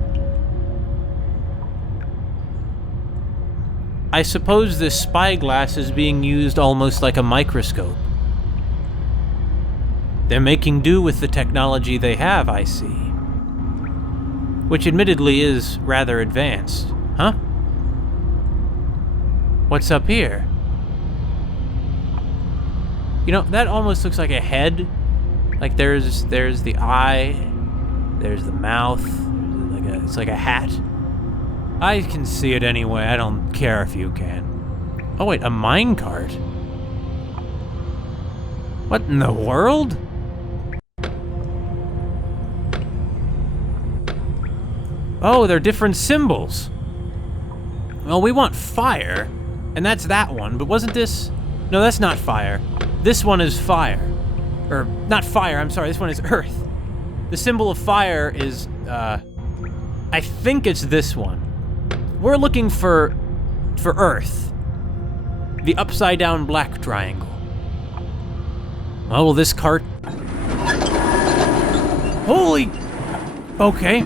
I suppose this spyglass is being used almost like a microscope. They're making do with the technology they have, I see. Which admittedly is rather advanced, huh? What's up here? You know, that almost looks like a head. Like there's the eye, there's the mouth, it's like a hat. I can see it anyway, I don't care if you can. Oh wait, a minecart? What in the world? Oh, they're different symbols. Well, we want fire, and that's that one, but wasn't this... No, that's not fire. This one is fire. Or, not fire, I'm sorry, this one is earth. The symbol of fire is, I think it's this one. We're looking for Earth. The upside-down black triangle. Oh, will this cart... Holy... Okay.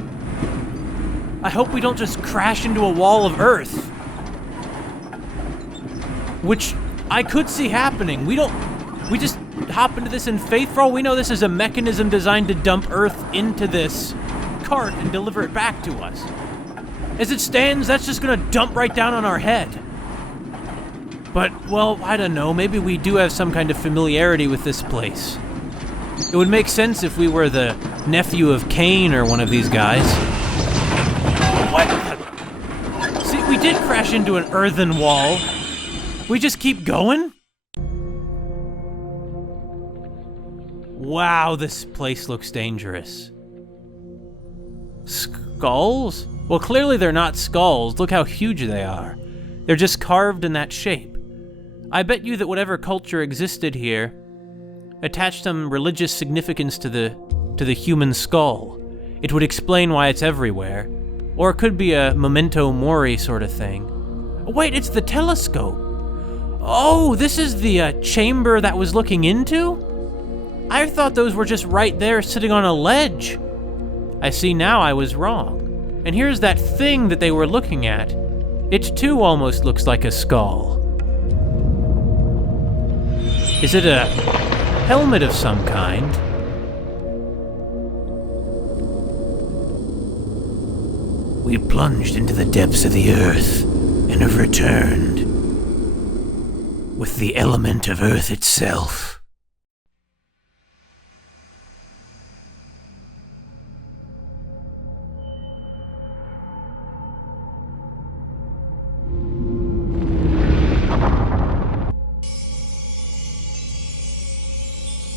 I hope we don't just crash into a wall of Earth. Which I could see happening. We just hop into this in faith. For all we know, this is a mechanism designed to dump Earth into this cart and deliver it back to us. As it stands, that's just gonna dump right down on our head. But, well, I don't know, maybe we do have some kind of familiarity with this place. It would make sense if we were the nephew of Cain or one of these guys. What the... See, we did crash into an earthen wall. We just keep going? Wow, this place looks dangerous. Skulls? Well, clearly they're not skulls. Look how huge they are. They're just carved in that shape. I bet you that whatever culture existed here attached some religious significance to the human skull. It would explain why it's everywhere. Or it could be a memento mori sort of thing. Wait, it's the telescope. Oh, this is the chamber that was looking into? I thought those were just right there sitting on a ledge. I see now I was wrong. And here's that thing that they were looking at. It too almost looks like a skull. Is it a helmet of some kind? We plunged into the depths of the earth and have returned with the element of earth itself.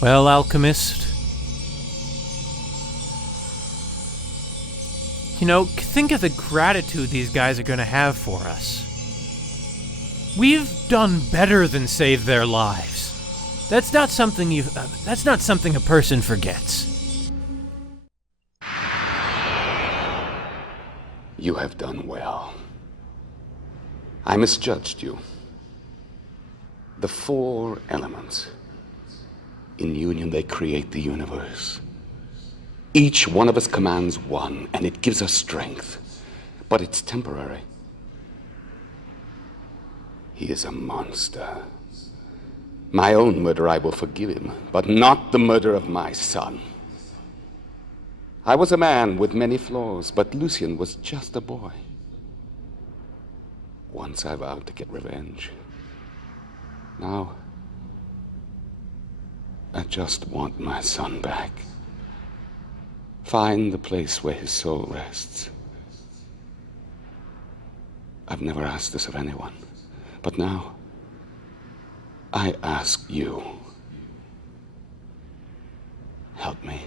Well, alchemist, you know, think of the gratitude these guys are gonna have for us. We've done better than save their lives. That's not something that's not something a person forgets. You have done well. I misjudged you. The four elements. In union, they create the universe. Each one of us commands one, and it gives us strength. But it's temporary. He is a monster. My own murder I will forgive him, but not the murder of my son. I was a man with many flaws, but Lucien was just a boy. Once I vowed to get revenge. Now, I just want my son back. Find the place where his soul rests. I've never asked this of anyone, but now I ask you. Help me.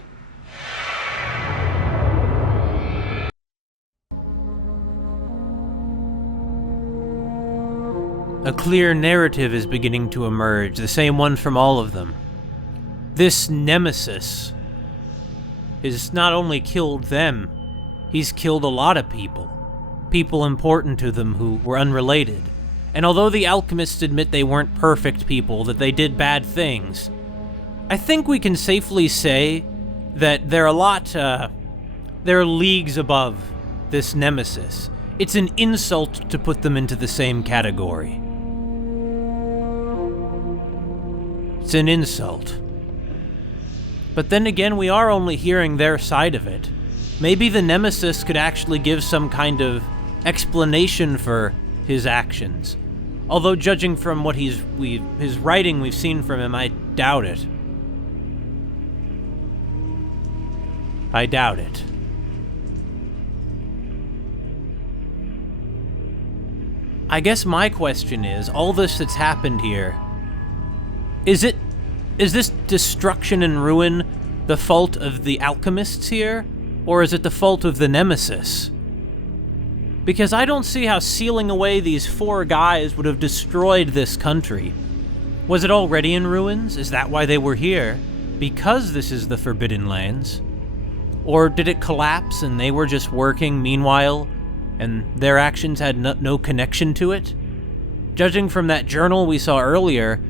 A clear narrative is beginning to emerge, the same one from all of them. This Nemesis has not only killed them, he's killed a lot of people. People important to them who were unrelated. And although the alchemists admit they weren't perfect people, that they did bad things, I think we can safely say that they're they're leagues above this Nemesis. It's an insult to put them into the same category. It's an insult. But then again, we are only hearing their side of it. Maybe the Nemesis could actually give some kind of explanation for his actions. Although judging from what his writing we've seen from him, I doubt it. I doubt it. I guess my question is, all this that's happened here, is this destruction and ruin the fault of the alchemists here? Or is it the fault of the Nemesis? Because I don't see how sealing away these four guys would have destroyed this country. Was it already in ruins? Is that why they were here? Because this is the Forbidden Lands? Or did it collapse and they were just working meanwhile, and their actions had no connection to it? Judging from that journal we saw earlier,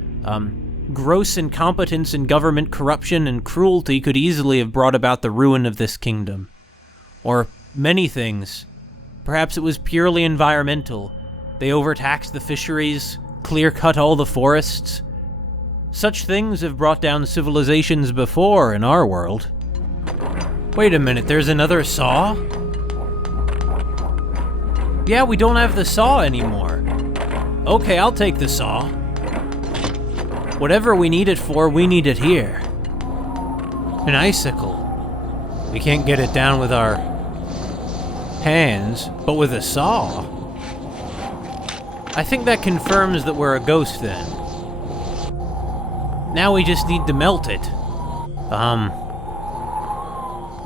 gross incompetence and government corruption and cruelty could easily have brought about the ruin of this kingdom. Or many things. Perhaps it was purely environmental. They overtaxed the fisheries, clear-cut all the forests. Such things have brought down civilizations before in our world. Wait a minute, there's another saw? Yeah, we don't have the saw anymore. Okay, I'll take the saw. Whatever we need it for, we need it here. An icicle. We can't get it down with our hands, but with a saw. I think that confirms that we're a ghost then. Now we just need to melt it.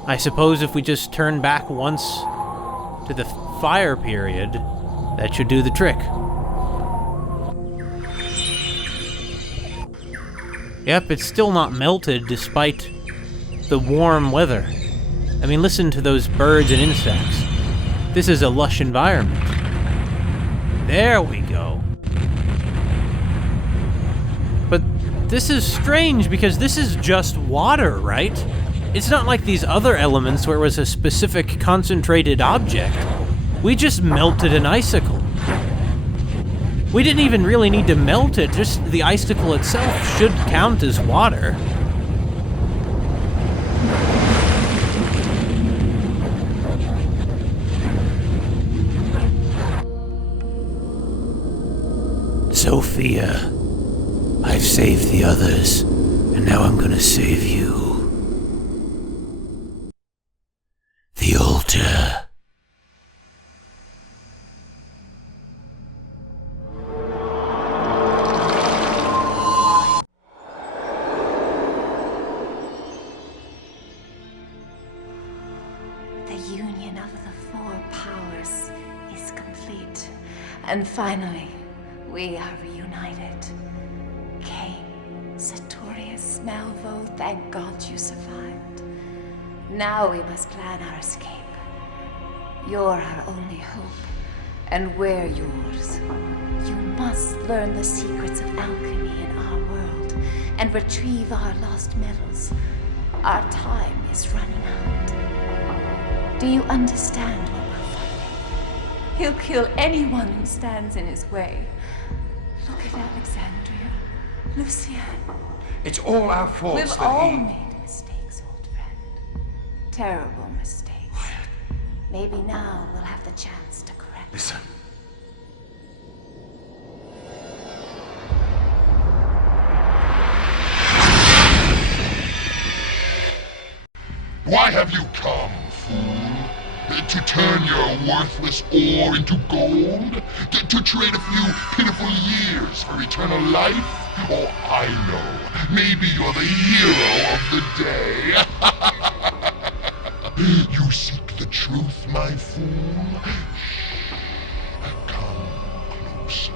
I suppose if we just turn back once to the fire period, that should do the trick. Yep, it's still not melted despite the warm weather. I mean, listen to those birds and insects. This is a lush environment. There we go. But this is strange because this is just water, right? It's not like these other elements where it was a specific concentrated object. We just melted an icicle. We didn't even really need to melt it, just the icicle itself should count as water. Sophia, I've saved the others, and now I'm gonna save you. The altar. The union of the four powers is complete. And finally, we are reunited. Cain, Sartorius, Malvo, thank God you survived. Now we must plan our escape. You're our only hope, and we're yours. You must learn the secrets of alchemy in our world, and retrieve our lost metals. Our time is running out. Do you understand what we're fighting? He'll kill anyone who stands in his way. Look at Alexandria, Lucienne. It's all our fault We've that all he... made mistakes, old friend. Terrible mistakes. Maybe now we'll have the chance to correct them. Listen. Why have you come, fool? To turn your worthless ore into gold? To trade a few pitiful years for eternal life? Or I know, maybe you're the hero of the day. You seek the truth, my fool? Shh. Come closer.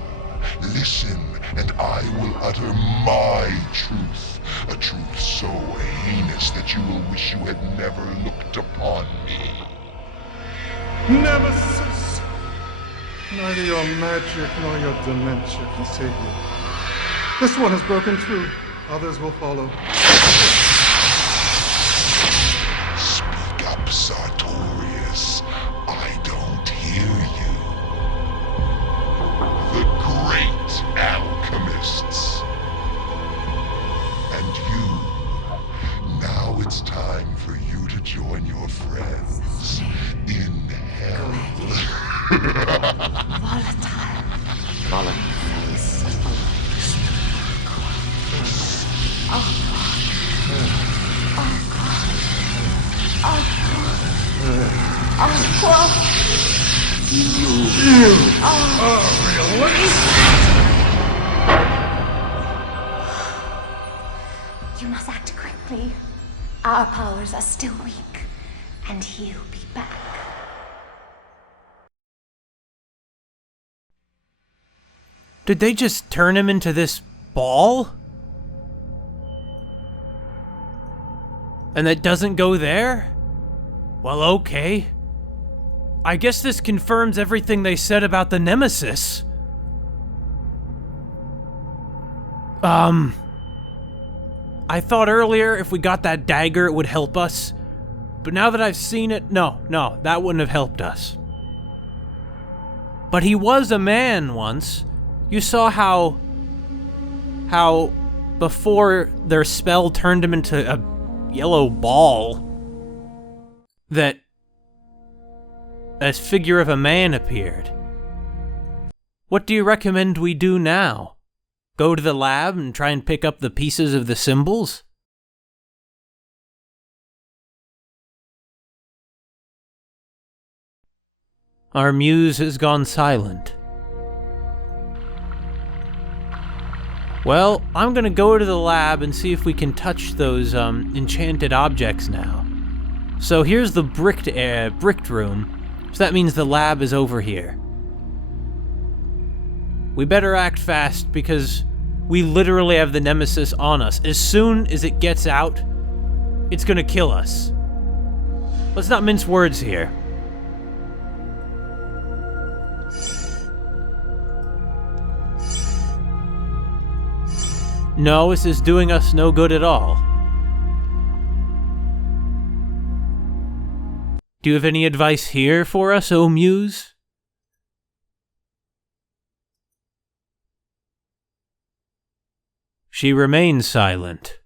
Listen, and I will utter my truth. A truth so heinous that you will wish you had never looked upon me. Nemesis! Neither your magic nor your dementia can save you. This one has broken through. Others will follow. Speak up, Sartorius. I don't hear you. The great alchemists. And you. Now it's time for you to join your friends in hell. Volatile. Volatile. You must act quickly. Our powers are still weak, and he'll be back. Did they just turn him into this ball? And that doesn't go there? Well, okay. I guess this confirms everything they said about the Nemesis. I thought earlier if we got that dagger it would help us, but now that I've seen it, no, that wouldn't have helped us. But he was a man once. You saw how before their spell turned him into a yellow ball, that a figure of a man appeared. What do you recommend we do now? Go to the lab and try and pick up the pieces of the symbols? Our muse has gone silent. Well, I'm gonna go to the lab and see if we can touch those enchanted objects now. So here's the bricked room, so that means the lab is over here. We better act fast because we literally have the Nemesis on us. As soon as it gets out, it's gonna kill us. Let's not mince words here. No, this is doing us no good at all. Do you have any advice here for us, O Muse? She remains silent.